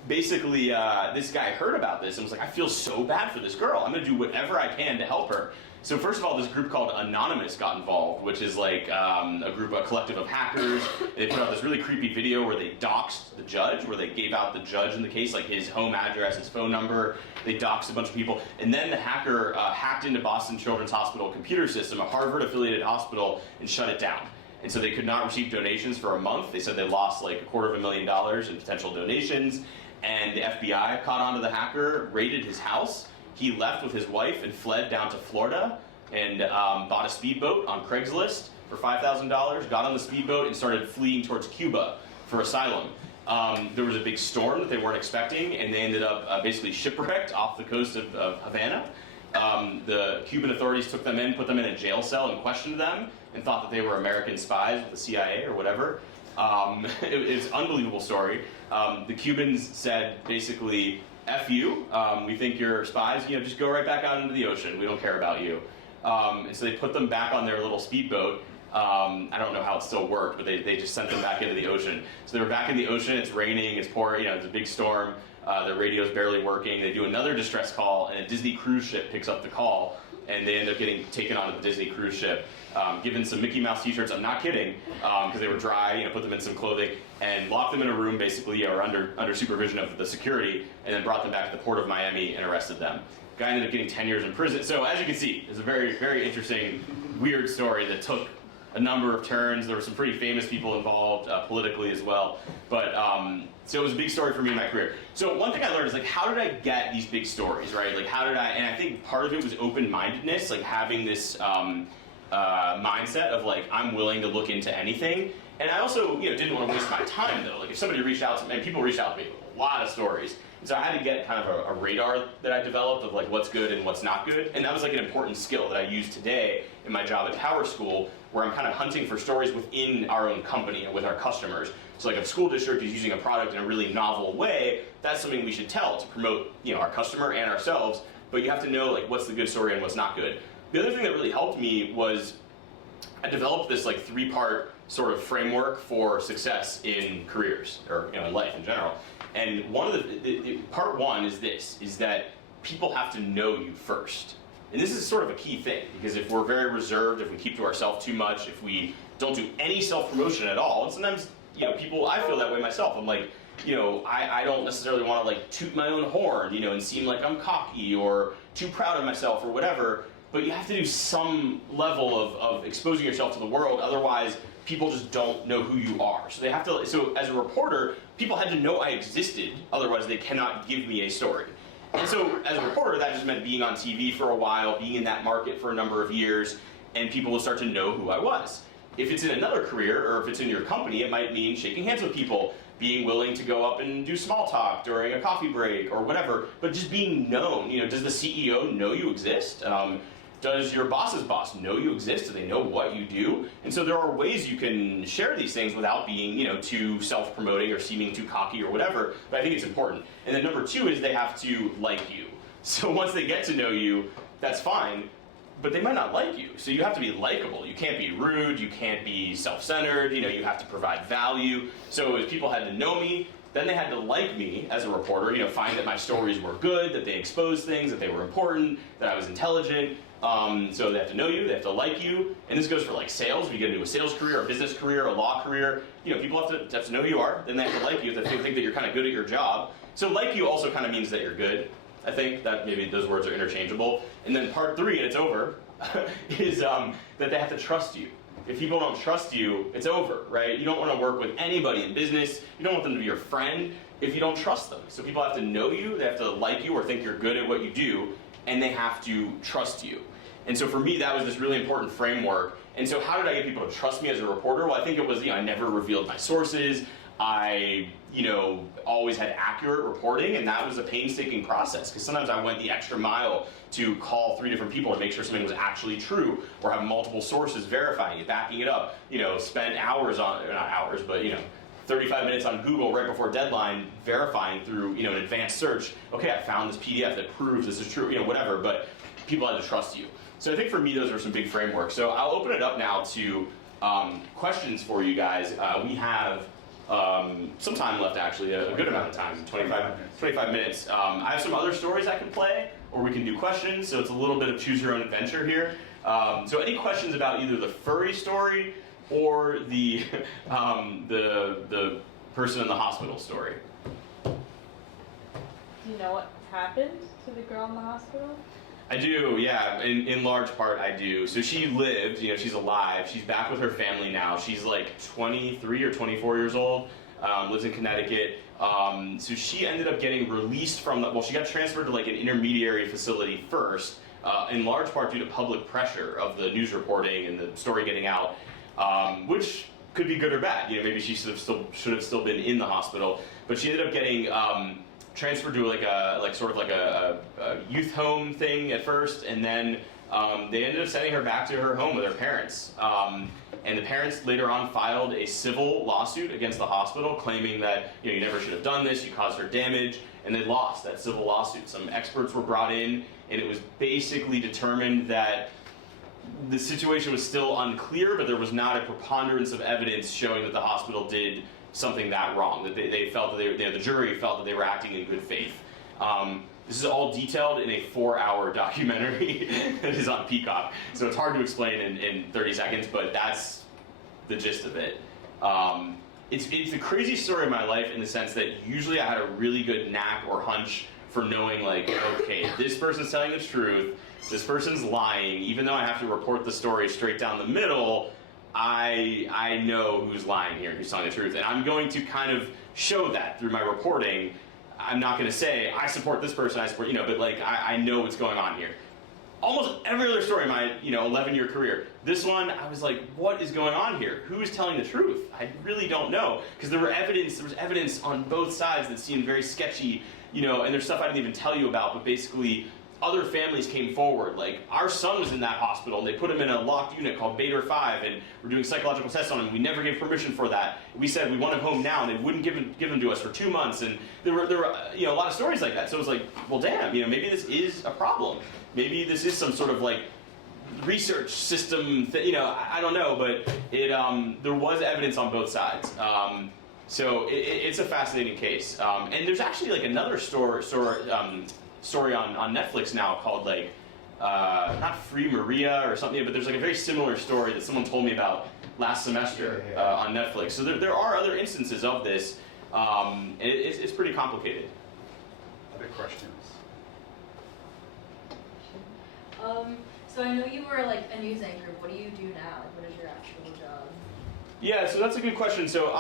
basically this guy heard about this and was like, I feel so bad for this girl. I'm going to do whatever I can to help her. So first of all, this group called Anonymous got involved, which is like a collective of hackers. They put out this really creepy video where they doxed the judge, where they gave out the judge in the case, like his home address, his phone number. They doxed a bunch of people. And then the hacker hacked into Boston Children's Hospital computer system, a Harvard-affiliated hospital, and shut it down. And so they could not receive donations for a month. They said they lost like $250,000 in potential donations. And the FBI caught on to the hacker, raided his house. He left with his wife and fled down to Florida and bought a speedboat on Craigslist for $5,000, got on the speedboat and started fleeing towards Cuba for asylum. There was a big storm that they weren't expecting, and they ended up basically shipwrecked off the coast of Havana. The Cuban authorities took them in, put them in a jail cell and questioned them, and thought that they were American spies with the CIA or whatever. It's an unbelievable story. The Cubans said basically, F you, we think you're spies, just go right back out into the ocean, we don't care about you. And so they put them back on their little speedboat. I don't know how it still worked, but they just sent them back into the ocean. So they were back in the ocean, it's raining, it's pouring, it's a big storm, their radio's barely working. They do another distress call, and a Disney cruise ship picks up the call, and they end up getting taken onto the Disney cruise ship, given some Mickey Mouse t-shirts, I'm not kidding, because they were dry, put them in some clothing, and locked them in a room basically, or under supervision of the security, and then brought them back to the port of Miami and arrested them. Guy ended up getting 10 years in prison. So as you can see, it's a very, very interesting, weird story that took a number of turns. There were some pretty famous people involved politically as well. But so it was a big story for me in my career. So one thing I learned is like, how did I get these big stories, right? Like and I think part of it was open-mindedness, like having this mindset of like, I'm willing to look into anything. And I also, didn't want to waste my time though. Like if somebody reached out to me, and people reached out to me with a lot of stories. So I had to get kind of a radar that I developed of like what's good and what's not good. And that was like an important skill that I use today in my job at Power School, where I'm kind of hunting for stories within our own company and with our customers. So like if a school district is using a product in a really novel way, that's something we should tell to promote, our customer and ourselves. But you have to know like what's the good story and what's not good. The other thing that really helped me was I developed this like 3-part sort of framework for success in careers or in life in general. And one of part one is this, is that people have to know you first. And this is sort of a key thing, because if we're very reserved, if we keep to ourselves too much, if we don't do any self-promotion at all, and sometimes, people, I feel that way myself. I'm like, I don't necessarily want to like toot my own horn, and seem like I'm cocky or too proud of myself or whatever, but you have to do some level of exposing yourself to the world, otherwise people just don't know who you are. So so as a reporter, people had to know I existed, otherwise they cannot give me a story. And so as a reporter, that just meant being on TV for a while, being in that market for a number of years, and people will start to know who I was. If it's in another career, or if it's in your company, it might mean shaking hands with people, being willing to go up and do small talk during a coffee break or whatever, but just being known. Does the CEO know you exist? Does your boss's boss know you exist? Do they know what you do? And so there are ways you can share these things without being, too self-promoting or seeming too cocky or whatever, but I think it's important. And then number 2 is they have to like you. So once they get to know you, that's fine, but they might not like you. So you have to be likable. You can't be rude, you can't be self-centered, you have to provide value. So if people had to know me, then they had to like me as a reporter, find that my stories were good, that they exposed things, that they were important, that I was intelligent. So they have to know you, they have to like you, and this goes for like sales. If you get into a sales career, a business career, a law career, people have to know who you are, then they have to like you, they have to think that you're kind of good at your job. So like you also kind of means that you're good. I think that maybe those words are interchangeable. And then part 3, and it's over, is that they have to trust you. If people don't trust you, it's over, right? You don't want to work with anybody in business. You don't want them to be your friend if you don't trust them. So people have to know you, they have to like you or think you're good at what you do, and they have to trust you. And so for me, that was this really important framework. And so how did I get people to trust me as a reporter? Well, I think it was, I never revealed my sources. I, always had accurate reporting, and that was a painstaking process, because sometimes I went the extra mile to call 3 different people to make sure something was actually true, or have multiple sources verifying it, backing it up, spend hours on, not hours, but 35 minutes on Google right before deadline verifying through, an advanced search, okay, I found this PDF that proves this is true, whatever, but people had to trust you. So I think for me, those are some big frameworks. So I'll open it up now to questions for you guys. We have some time left, actually, a good amount of time, 25 minutes. I have some other stories I can play, or we can do questions, so it's a little bit of choose your own adventure here. So any questions about either the furry story or the person in the hospital story? Do you know what happened to the girl in the hospital? I do, yeah. In large part, I do. So she lived, she's alive. She's back with her family now. She's like 23 or 24 years old, lives in Connecticut. So she ended up getting released from she got transferred to like an intermediary facility first, in large part due to public pressure of the news reporting and the story getting out, which could be good or bad. Maybe she should have still been in the hospital, but she ended up getting transferred to a youth home thing at first, and then they ended up sending her back to her home with her parents. And the parents later on filed a civil lawsuit against the hospital, claiming that you never should have done this, you caused her damage, and they lost that civil lawsuit. Some experts were brought in, and it was basically determined that the situation was still unclear, but there was not a preponderance of evidence showing that the hospital did something that wrong, that they felt that the jury felt that they were acting in good faith. This is all detailed in a 4-hour documentary that is on Peacock, so it's hard to explain in 30 seconds, but that's the gist of it. It's the crazy story of my life in the sense that usually I had a really good knack or hunch for knowing, like, okay, this person's telling the truth, this person's lying, even though I have to report the story straight down the middle, I know who's lying here and who's telling the truth, and I'm going to kind of show that through my reporting. I'm not going to say, I support this person, I support, but like, I know what's going on here. Almost every other story in my, 11-year career, this one, I was like, what is going on here? Who is telling the truth? I really don't know, because there was evidence on both sides that seemed very sketchy, you know, and there's stuff I didn't even tell you about, but basically other families came forward. Like, our son was in that hospital, and they put him in a locked unit called Beta 5, and we're doing psychological tests on him. We never gave permission for that. We said we want him home now, and they wouldn't give him to us for 2 months. And there were you know, a lot of stories like that. So it was like, well, damn, you know, maybe this is a problem. Maybe this is some sort of like research system. You know, I don't know, but it there was evidence on both sides. So it's a fascinating case. And there's actually like another story on Netflix now called like, not Free Maria or something, but there's like a very similar story that someone told me about last semester on Netflix. So there are other instances of this, and it's pretty complicated. Other questions? So I know you were like a news anchor. What do you do now? Like, what is your actual job? Yeah, so that's a good question. So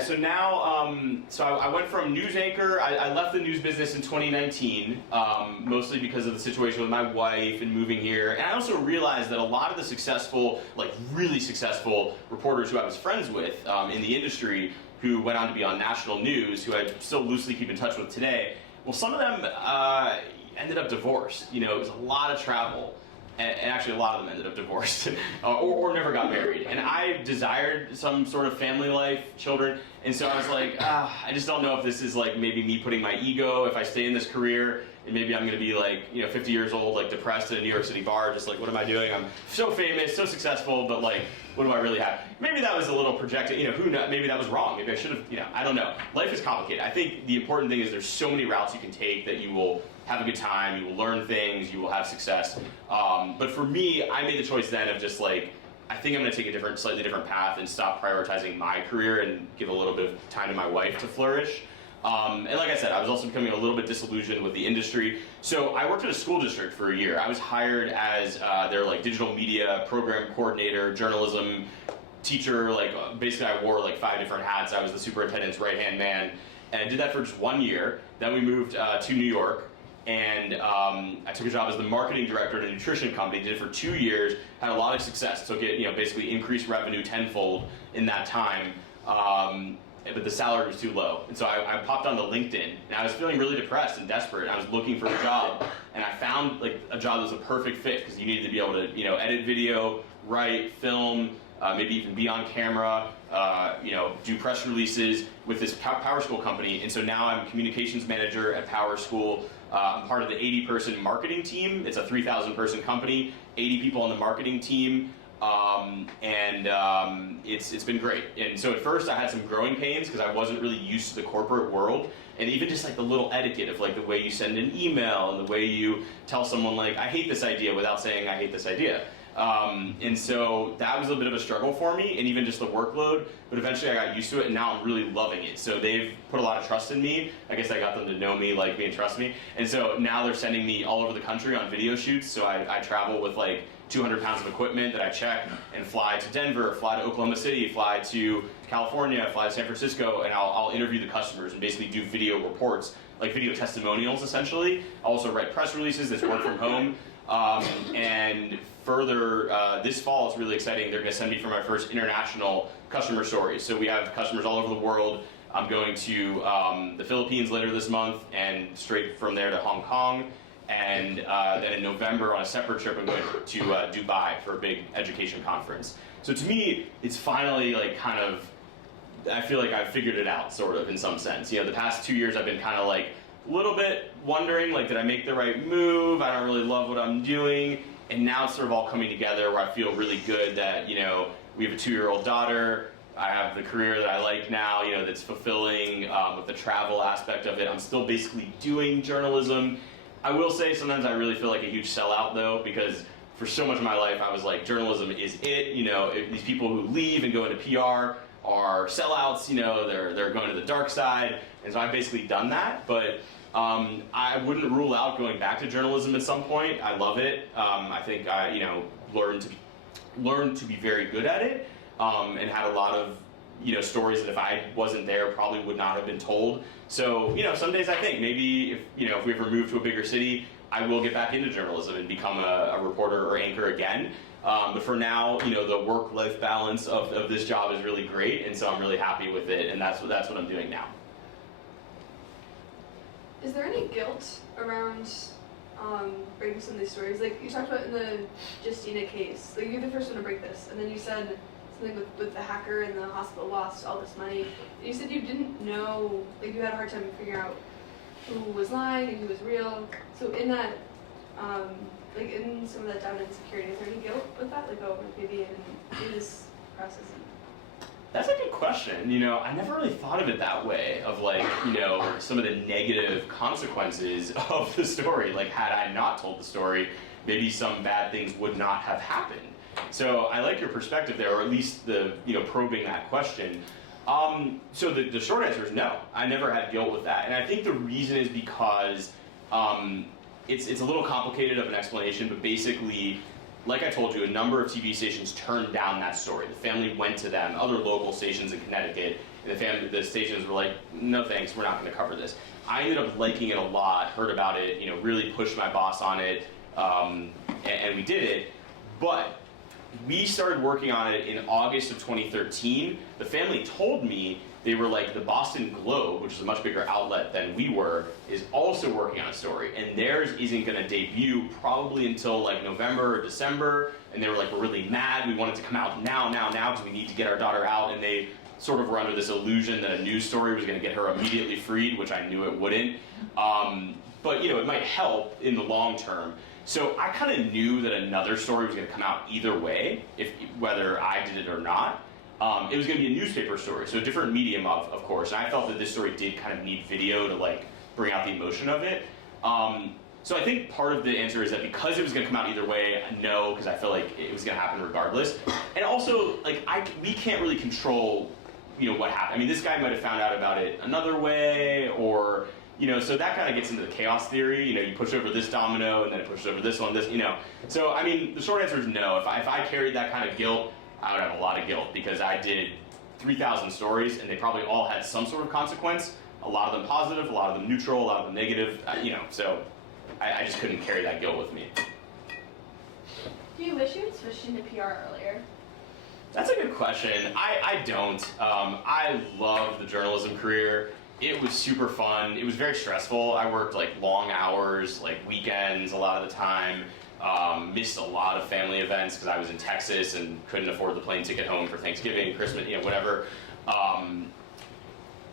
so now, so I went from news anchor. I left the news business in 2019, mostly because of the situation with my wife and moving here. And I also realized that a lot of the successful, like really successful reporters who I was friends with in the industry, who went on to be on national news, who I still loosely keep in touch with today, well, some of them ended up divorced. You know, it was a lot of travel. And actually a lot of them ended up divorced or never got married. And I desired some sort of family life, children, and so I was like, I just don't know if this is like maybe me putting my ego, if I stay in this career, and maybe I'm gonna be like, you know, 50 years old, like depressed at a New York City bar, just like, what am I doing? I'm so famous, so successful, but like, what do I really have? Maybe that was a little projected, you know, who knows, maybe that was wrong, maybe I should have, you know, I don't know. Life is complicated. I think the important thing is there's so many routes you can take that you will have a good time, you will learn things, you will have success. But for me, I made the choice then of just like, I think I'm gonna take a slightly different path and stop prioritizing my career and give a little bit of time to my wife to flourish. And like I said, I was also becoming a little bit disillusioned with the industry. So I worked at a school district for a year. I was hired as their like digital media program coordinator, journalism teacher. Like basically I wore like 5 different hats. I was the superintendent's right-hand man, and I did that for just 1 year. Then we moved to New York, and I took a job as the marketing director at a nutrition company. Did it for 2 years, had a lot of success. Took it, you know, basically increased revenue tenfold in that time. But the salary was too low. And so I popped onto LinkedIn, and I was feeling really depressed and desperate. I was looking for a job, and I found like a job that was a perfect fit, because you needed to be able to, you know, edit video, write, film, maybe even be on camera, you know, do press releases with this Power School company. And so now I'm communications manager at Power School. I'm part of the 80-person marketing team. It's a 3,000-person company, 80 people on the marketing team. It's been great. And so at first I had some growing pains because I wasn't really used to the corporate world, and even just like the little etiquette of like the way you send an email and the way you tell someone like, I hate this idea, without saying I hate this idea. And so that was a bit of a struggle for me, and even just the workload, but eventually I got used to it, and now I'm really loving it. So they've put a lot of trust in me. I guess I got them to know me, like me, and trust me. And so now they're sending me all over the country on video shoots. So I travel with like 200 pounds of equipment that I check and fly to Denver, fly to Oklahoma City, fly to California, fly to San Francisco, and I'll interview the customers and basically do video reports, like video testimonials essentially. I also write press releases that's work from home. And further, this fall it's really exciting. They're going to send me for my first international customer stories. So we have customers all over the world. I'm going to the Philippines later this month, and straight from there to Hong Kong. And then in November, on a separate trip, I'm going to Dubai for a big education conference. So to me, it's finally like kind of, I feel like I've figured it out, sort of, in some sense. You know, the past 2 years I've been kind of like a little bit wondering, like, did I make the right move? I don't really love what I'm doing. And now it's sort of all coming together where I feel really good that, you know, we have a 2-year-old daughter. I have the career that I like now, you know, that's fulfilling with the travel aspect of it. I'm still basically doing journalism. I will say sometimes I really feel like a huge sellout, though, because for so much of my life I was like, journalism is it. You know, these people who leave and go into PR are sellouts. You know, they're going to the dark side, and so I've basically done that. But I wouldn't rule out going back to journalism at some point. I love it. I think I, you know, learned to be very good at it, and had a lot of, you know, stories that if I wasn't there probably would not have been told. So, you know, some days I think maybe if we ever move to a bigger city, I will get back into journalism and become a reporter or anchor again. But for now, you know, the work-life balance of this job is really great, and so I'm really happy with it, and that's what I'm doing now. is there any guilt around breaking some of these stories? Like you talked about in the Justina case, like you're the first one to break this, and then you said something with the hacker and the hospital lost all this money. And you said you didn't know, like you had a hard time figuring out who was lying and who was real. So in that, like in some of that doubt and insecurity, is there any guilt with that? Like, oh, maybe I didn't do this process. That's a good question. You know, I never really thought of it that way, of like, you know, some of the negative consequences of the story. Like, had I not told the story, maybe some bad things would not have happened. So I like your perspective there, or at least the, you know, probing that question. So the short answer is no. I never had guilt with that. And I think the reason is because it's a little complicated of an explanation, but basically, like I told you, a number of TV stations turned down that story. The family went to them, other local stations in Connecticut, and the stations were like, no thanks, we're not going to cover this. I ended up liking it a lot, heard about it, you know, really pushed my boss on it, and we did it. But we started working on it in August of 2013. The family told me they were like, the Boston Globe, which is a much bigger outlet than we were, is also working on a story, and theirs isn't going to debut probably until like November or December. And they were like, we're really mad, we want it to come out now, because we need to get our daughter out. And they sort of were under this illusion that a news story was going to get her immediately freed, which I knew it wouldn't. But you know, it might help in the long term. So I kind of knew that another story was going to come out either way, whether I did it or not. It was going to be a newspaper story, so a different medium, of course. And I felt that this story did kind of need video to like bring out the emotion of it. So I think part of the answer is that because it was going to come out either way, no, because I feel like it was going to happen regardless. And also, like we can't really control, you know, what happened. I mean, this guy might have found out about it another way, or you know, so that kind of gets into the chaos theory. You know, you push over this domino, and then it pushes over this one, you know. So I mean, the short answer is no. If I carried that kind of guilt, I would have a lot of guilt, because I did 3,000 stories and they probably all had some sort of consequence. A lot of them positive, a lot of them neutral, a lot of them negative, you know, so I just couldn't carry that guilt with me. Do you wish you had switched into PR earlier? That's a good question. I don't. I love the journalism career. It was super fun. It was very stressful. I worked like long hours, like weekends a lot of the time. Missed a lot of family events because I was in Texas and couldn't afford the plane ticket home for Thanksgiving, Christmas, you know, whatever.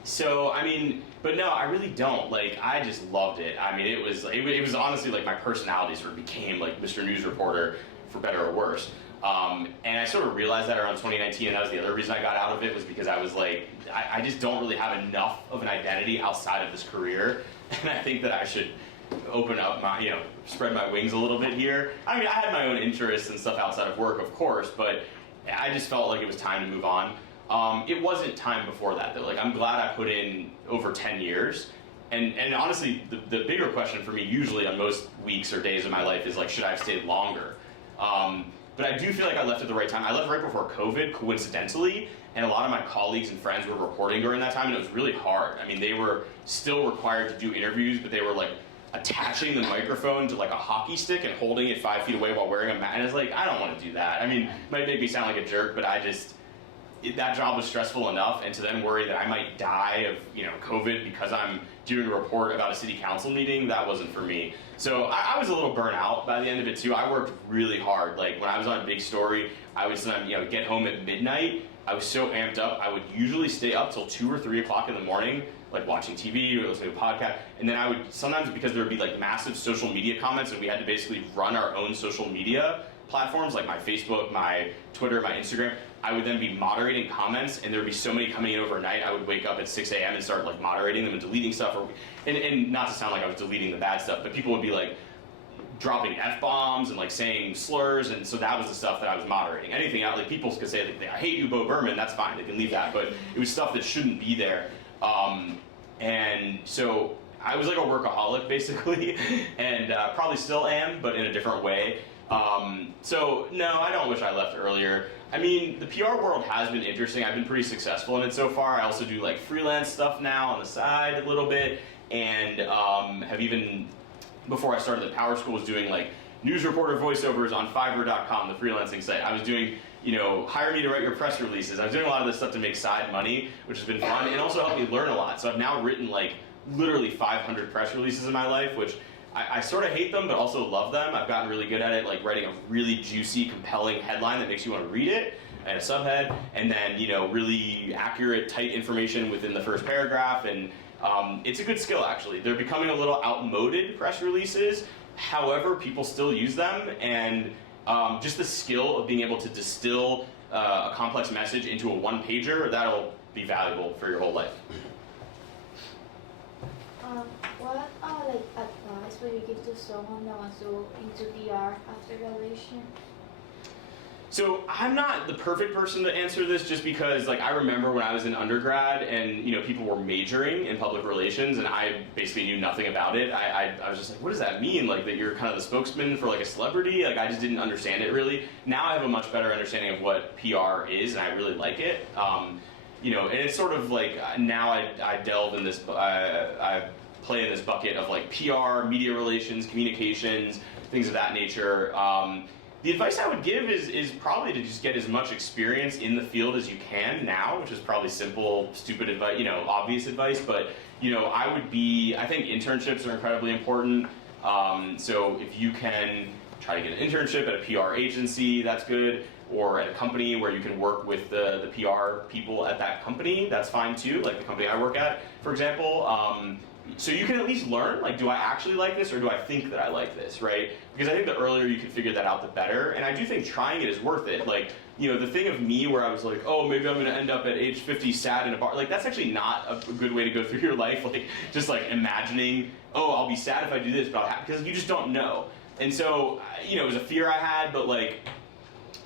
So I mean, but no, I really don't. Like, I just loved it. I mean, it was honestly like my personality sort of became like Mr. News Reporter, for better or worse. And I sort of realized that around 2019, and that was the other reason I got out of it, was because I was like, I just don't really have enough of an identity outside of this career, and I think that I should open up my, you know, spread my wings a little bit here. I mean, I had my own interests and stuff outside of work, of course, but I just felt like it was time to move on. It wasn't time before that, though. Like, I'm glad I put in over 10 years. And honestly, the bigger question for me usually on most weeks or days of my life is like, should I have stayed longer? But I do feel like I left at the right time. I left right before COVID, coincidentally, and a lot of my colleagues and friends were reporting during that time, and it was really hard. I mean, they were still required to do interviews, but they were like attaching the microphone to like a hockey stick and holding it 5 feet away while wearing a mask. And it's like, I don't want to do that. I mean, it might make me sound like a jerk, but that job was stressful enough, and to then worry that I might die of, you know, COVID because I'm doing a report about a city council meeting, that wasn't for me. So I was a little burnt out by the end of it too. I worked really hard. Like, when I was on a big story, I would sometimes, you know, get home at midnight. I was so amped up, I would usually stay up till 2 or 3 o'clock in the morning, like watching TV or listening to a podcast. And then I would, sometimes because there would be like massive social media comments and we had to basically run our own social media platforms, like my Facebook, my Twitter, my Instagram, I would then be moderating comments, and there would be so many coming in overnight, I would wake up at 6 a.m. and start like moderating them and deleting stuff, and not to sound like I was deleting the bad stuff, but people would be like dropping F-bombs and like saying slurs, and so that was the stuff that I was moderating. Anything else, like people could say, like, I hate you, Beau Berman, that's fine, they can leave that, but it was stuff that shouldn't be there. And so I was like a workaholic, basically, and probably still am, but in a different way. So no, I don't wish I left earlier. I mean, the PR world has been interesting. I've been pretty successful in it so far. I also do like freelance stuff now on the side a little bit, and have even, before I started the Power School, was doing like news reporter voiceovers on Fiverr.com, the freelancing site. I was doing, you know, hire me to write your press releases. I was doing a lot of this stuff to make side money, which has been fun, and also helped me learn a lot. So I've now written like literally 500 press releases in my life, which I sort of hate them, but also love them. I've gotten really good at it, like writing a really juicy, compelling headline that makes you want to read it, and a subhead, and then, you know, really accurate, tight information within the first paragraph, and it's a good skill, actually. They're becoming a little outmoded, press releases. However, people still use them, and just the skill of being able to distill a complex message into a one-pager, that'll be valuable for your whole life. What are like advice would you give to someone that wants to go into PR after graduation? So I'm not the perfect person to answer this, just because like I remember when I was in undergrad and, you know, people were majoring in public relations and I basically knew nothing about it. I was just like, what does that mean? Like that you're kind of the spokesman for like a celebrity? Like I just didn't understand it really. Now I have a much better understanding of what PR is and I really like it. You know, and it's sort of like now I delve in this, I play in this bucket of like PR, media relations, communications, things of that nature. The advice I would give is probably to just get as much experience in the field as you can now, which is probably simple, stupid advice, you know, obvious advice, but, you know, I think internships are incredibly important. So if you can try to get an internship at a PR agency, that's good, or at a company where you can work with the PR people at that company, that's fine too, like the company I work at, for example. So you can at least learn, like, do I actually like this or do I think that I like this, right? Because I think the earlier you can figure that out, the better. And I do think trying it is worth it. Like, you know, the thing of me where I was like, oh, maybe I'm going to end up at age 50 sad in a bar. Like, that's actually not a good way to go through your life. Like, just like imagining, oh, I'll be sad if I do this, but because you just don't know. And so, you know, it was a fear I had, but like,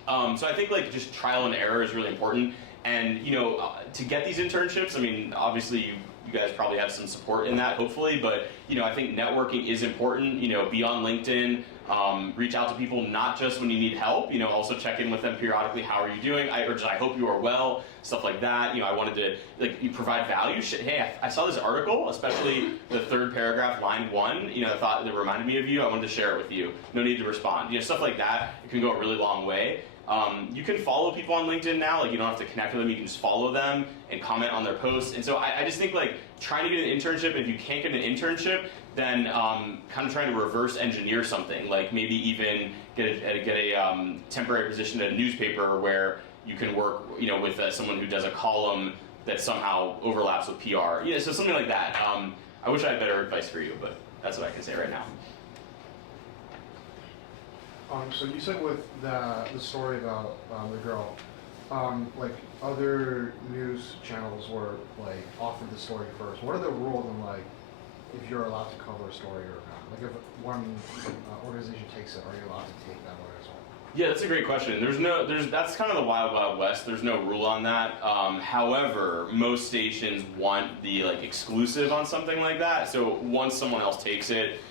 so I think like just trial and error is really important. And, you know, to get these internships, I mean, obviously you guys probably have some support in that, hopefully, but, you know, I think networking is important. You know, be on LinkedIn, reach out to people, not just when you need help, you know, also check in with them periodically. How are you doing? I hope you are well, stuff like that. You know, I wanted to, like, you provide value. Hey, I saw this article, especially the third paragraph, line 1, you know, I thought it reminded me of you. I wanted to share it with you. No need to respond. You know, stuff like that, it can go a really long way. You can follow people on LinkedIn now, like you don't have to connect with them, you can just follow them and comment on their posts. And so I just think like trying to get an internship, and if you can't get an internship, then kind of trying to reverse engineer something, like maybe even get a temporary position at a newspaper where you can work, you know, with someone who does a column that somehow overlaps with PR. Yeah, so something like that. I wish I had better advice for you, but that's what I can say right now. So you said with the story about the girl, like other news channels were like offered the story first. What are the rules on like if you're allowed to cover a story or not? Like if one organization takes it, are you allowed to take that one as well? Yeah, that's a great question. That's kind of the wild, wild west. There's no rule on that. However, most stations want the like exclusive on something like that. So once someone else takes it,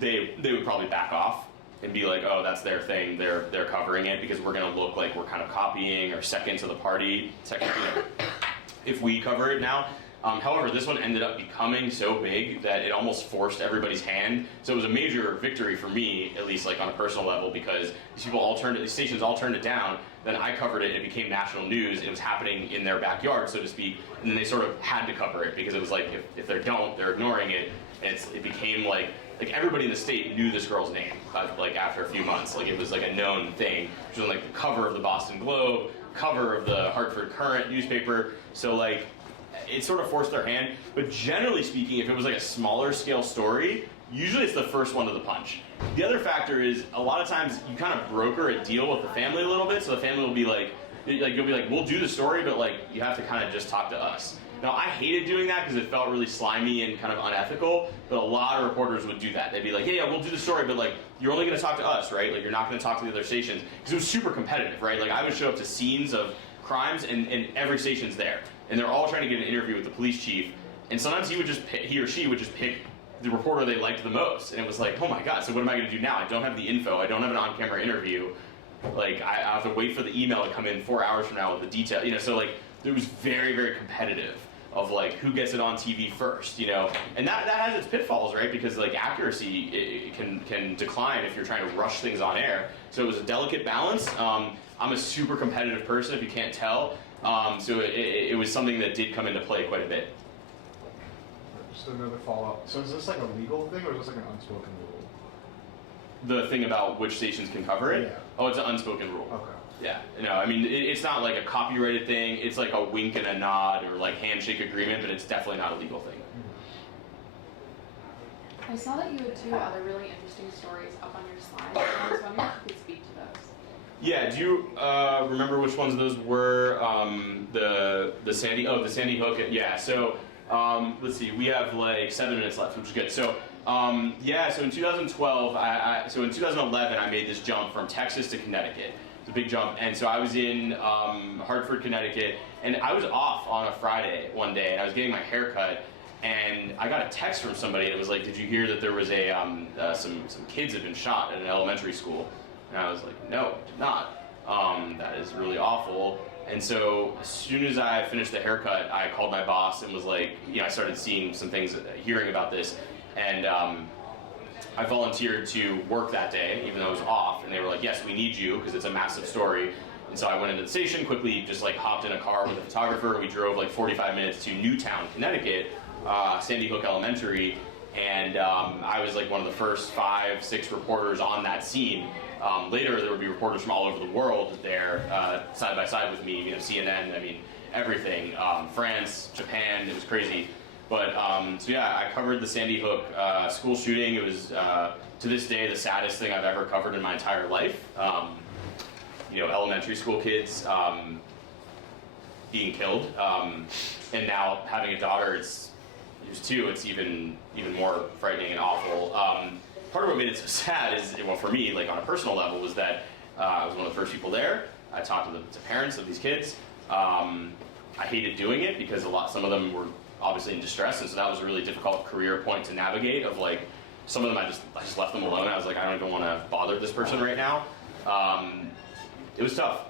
they would probably back off and be like, oh, that's their thing. They're covering it because we're going to look like we're kind of copying or second to the party. Second, you know, if we cover it now. However, this one ended up becoming so big that it almost forced everybody's hand. So it was a major victory for me, at least like on a personal level, because these stations all turned it down. Then I covered it, and it became national news. It was happening in their backyard, so to speak, and then they sort of had to cover it because it was like if they don't, they're ignoring it. And it became like everybody in the state knew this girl's name, like after a few months. Like it was like a known thing. She was on like the cover of the Boston Globe, cover of the Hartford Courant newspaper. So like it sort of forced their hand. But generally speaking, if it was like a smaller scale story, usually it's the first one to the punch. The other factor is a lot of times you kind of broker a deal with the family a little bit. So the family will be like you'll be like, we'll do the story, but like you have to kind of just talk to us. Now, I hated doing that because it felt really slimy and kind of unethical, but a lot of reporters would do that. They'd be like, hey, yeah, we'll do the story, but like, you're only going to talk to us, right? Like, you're not going to talk to the other stations. Because it was super competitive, right? Like, I would show up to scenes of crimes, and every station's there. And they're all trying to get an interview with the police chief. And sometimes he or she would just pick the reporter they liked the most. And it was like, oh my God, so what am I going to do now? I don't have the info. I don't have an on-camera interview. Like, I have to wait for the email to come in 4 hours from now with the detail. You know, so like, it was very, very competitive of like who gets it on TV first, you know, and that has its pitfalls, right? Because like accuracy it can decline if you're trying to rush things on air. So it was a delicate balance. I'm a super competitive person, if you can't tell. So it was something that did come into play quite a bit. just another follow-up. So is this like a legal thing or is this like an unspoken rule? The thing about which stations can cover it? Yeah. Oh, it's an unspoken rule. Okay. Yeah, no, I mean, it's not like a copyrighted thing. It's like a wink and a nod or like handshake agreement, but it's definitely not a legal thing. I saw that you had 2 other really interesting stories up on your slides, and I was wondering if you could speak to those. Yeah, do you remember which ones those were? The Sandy Hook. Yeah, so let's see, we have like 7 minutes left, which is good. So yeah, so in 2012, so in 2011, I made this jump from Texas to Connecticut. It's a big jump, and so I was in Hartford, Connecticut, and I was off on a Friday one day, and I was getting my hair cut, and I got a text from somebody, and it was like, "Did you hear that there was a some kids had been shot at an elementary school?" And I was like, "No, did not. That is really awful." And so as soon as I finished the haircut, I called my boss and was like, I started seeing some things, hearing about this, and I volunteered to work that day, even though I was off, and they were like, "Yes, we need you," because it's a massive story. And so I went into the station, quickly just like hopped in a car with a photographer. We drove like 45 minutes to Newtown, Connecticut, Sandy Hook Elementary, and I was like one of the first 5, 6 reporters on that scene. Later, there would be reporters from all over the world there, side by side with me. CNN, I mean, everything. France, Japan, it was crazy. But so yeah, I covered the Sandy Hook school shooting. It was to this day the saddest thing I've ever covered in my entire life. Elementary school kids being killed, and now having a daughter, it's 2. It's even more frightening and awful. Part of what made it so sad is, well, for me, like on a personal level, was that I was one of the first people there. I talked to the parents of these kids. I hated doing it because some of them were obviously in distress, and so that was a really difficult career point to navigate. Of like, some of them I just left them alone. I was like, I don't even want to bother this person right now. It was tough,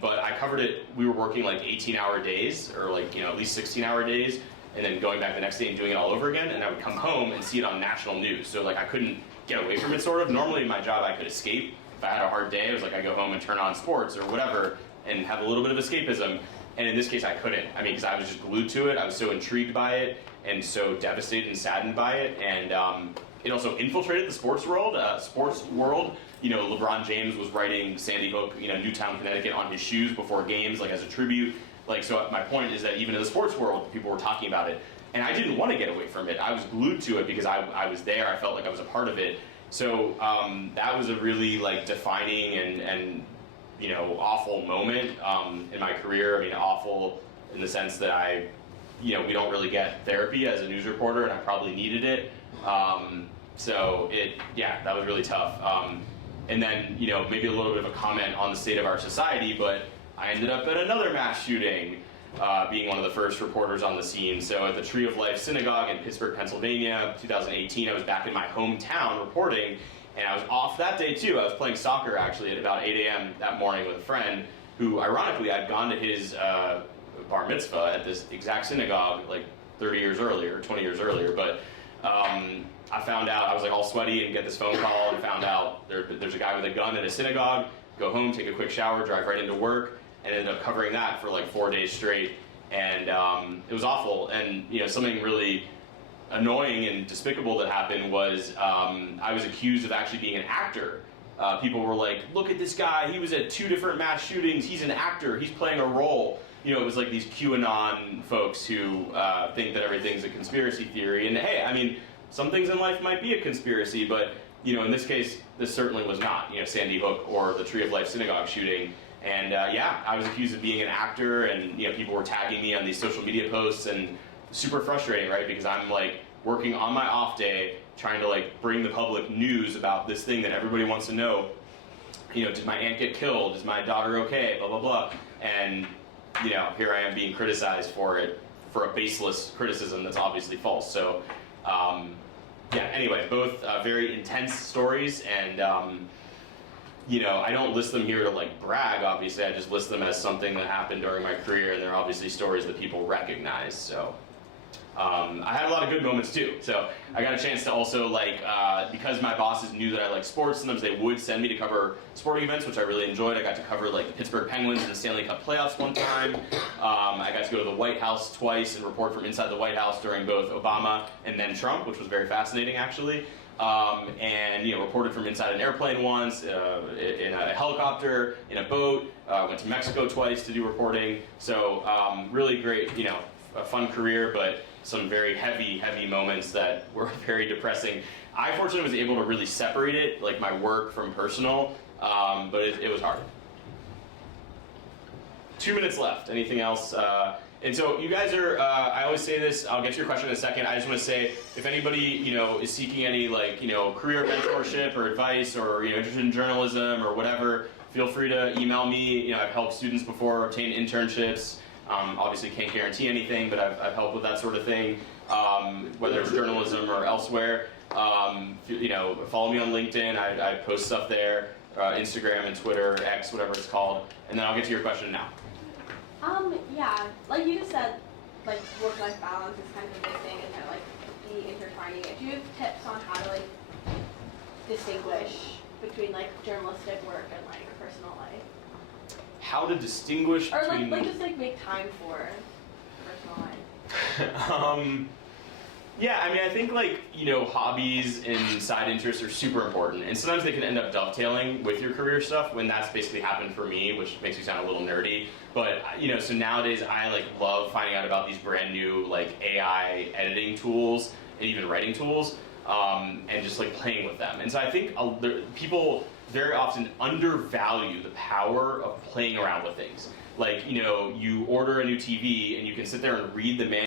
but I covered it. We were working like 18-hour days, or like at least 16-hour days, and then going back the next day and doing it all over again. And I would come home and see it on national news. So like I couldn't get away from it, sort of. Normally in my job I could escape. If I had a hard day, it was like I go home and turn on sports or whatever and have a little bit of escapism. And in this case I couldn't. I mean, because I was just glued to it. I was so intrigued by it and so devastated and saddened by it. And it also infiltrated the sports world. LeBron James was writing Sandy Hook, Newtown, Connecticut on his shoes before games, like as a tribute. Like, so my point is that even in the sports world, people were talking about it. And I didn't want to get away from it. I was glued to it because I was there. I felt like I was a part of it. So that was a really like defining and awful moment in my career. I mean, awful in the sense that we don't really get therapy as a news reporter, and I probably needed it. So that was really tough. And then, maybe a little bit of a comment on the state of our society, but I ended up at another mass shooting, being one of the first reporters on the scene. So at the Tree of Life Synagogue in Pittsburgh, Pennsylvania, 2018, I was back in my hometown reporting, and I was off that day too. I was playing soccer actually at about 8 a.m. that morning with a friend who, ironically, I'd gone to his bar mitzvah at this exact synagogue like 30 years earlier, 20 years earlier, but I found out, I was like all sweaty and get this phone call and found out there's a guy with a gun at a synagogue. Go home, take a quick shower, drive right into work, and ended up covering that for like 4 days straight. And it was awful. And something really annoying and despicable that happened was I was accused of actually being an actor. People were like, "Look at this guy, he was at 2 different mass shootings, he's an actor, he's playing a role." It was like these QAnon folks who think that everything's a conspiracy theory. And hey, I mean, some things in life might be a conspiracy, but in this case, this certainly was not, Sandy Hook or the Tree of Life Synagogue shooting. And I was accused of being an actor, and people were tagging me on these social media posts, and super frustrating, right? Because I'm like working on my off day, trying to like bring the public news about this thing that everybody wants to know. Did my aunt get killed? Is my daughter okay? Blah, blah, blah. And here I am being criticized for it, for a baseless criticism that's obviously false. So, anyway, both very intense stories, and I don't list them here to like brag, obviously. I just list them as something that happened during my career, and they're obviously stories that people recognize. So, I had a lot of good moments too. So I got a chance to also because my bosses knew that I liked sports, sometimes they would send me to cover sporting events, which I really enjoyed. I got to cover the Pittsburgh Penguins in the Stanley Cup playoffs one time. I got to go to the White House twice and report from inside the White House during both Obama and then Trump, which was very fascinating actually. And reported from inside an airplane once, in a helicopter, in a boat. Went to Mexico twice to do reporting. So really great, a fun career, but some very heavy moments that were very depressing. I fortunately was able to really separate it, like my work from personal, but it was hard. 2 minutes left. Anything else? And so you guys are, I always say this, I'll get to your question in a second. I just want to say, if anybody, is seeking any career mentorship or advice or, interested in journalism or whatever, feel free to email me. I've helped students before obtain internships. Obviously can't guarantee anything, but I've helped with that sort of thing, whether it's journalism or elsewhere. Follow me on LinkedIn. I post stuff there, Instagram and Twitter, X, whatever it's called. And then I'll get to your question now. Yeah, like you just said, work-life balance is kind of a big thing and kind of the intertwining it. Do you have tips on how to distinguish between journalistic work and personal life? How to distinguish or between... just make time for personal life. Yeah, I mean, I think hobbies and side interests are super important, and sometimes they can end up dovetailing with your career stuff. When that's basically happened for me, which makes me sound a little nerdy, but so nowadays I love finding out about these brand new AI editing tools and even writing tools, and just playing with them. And so I think people very often undervalue the power of playing around with things. You order a new TV and you can sit there and read the manual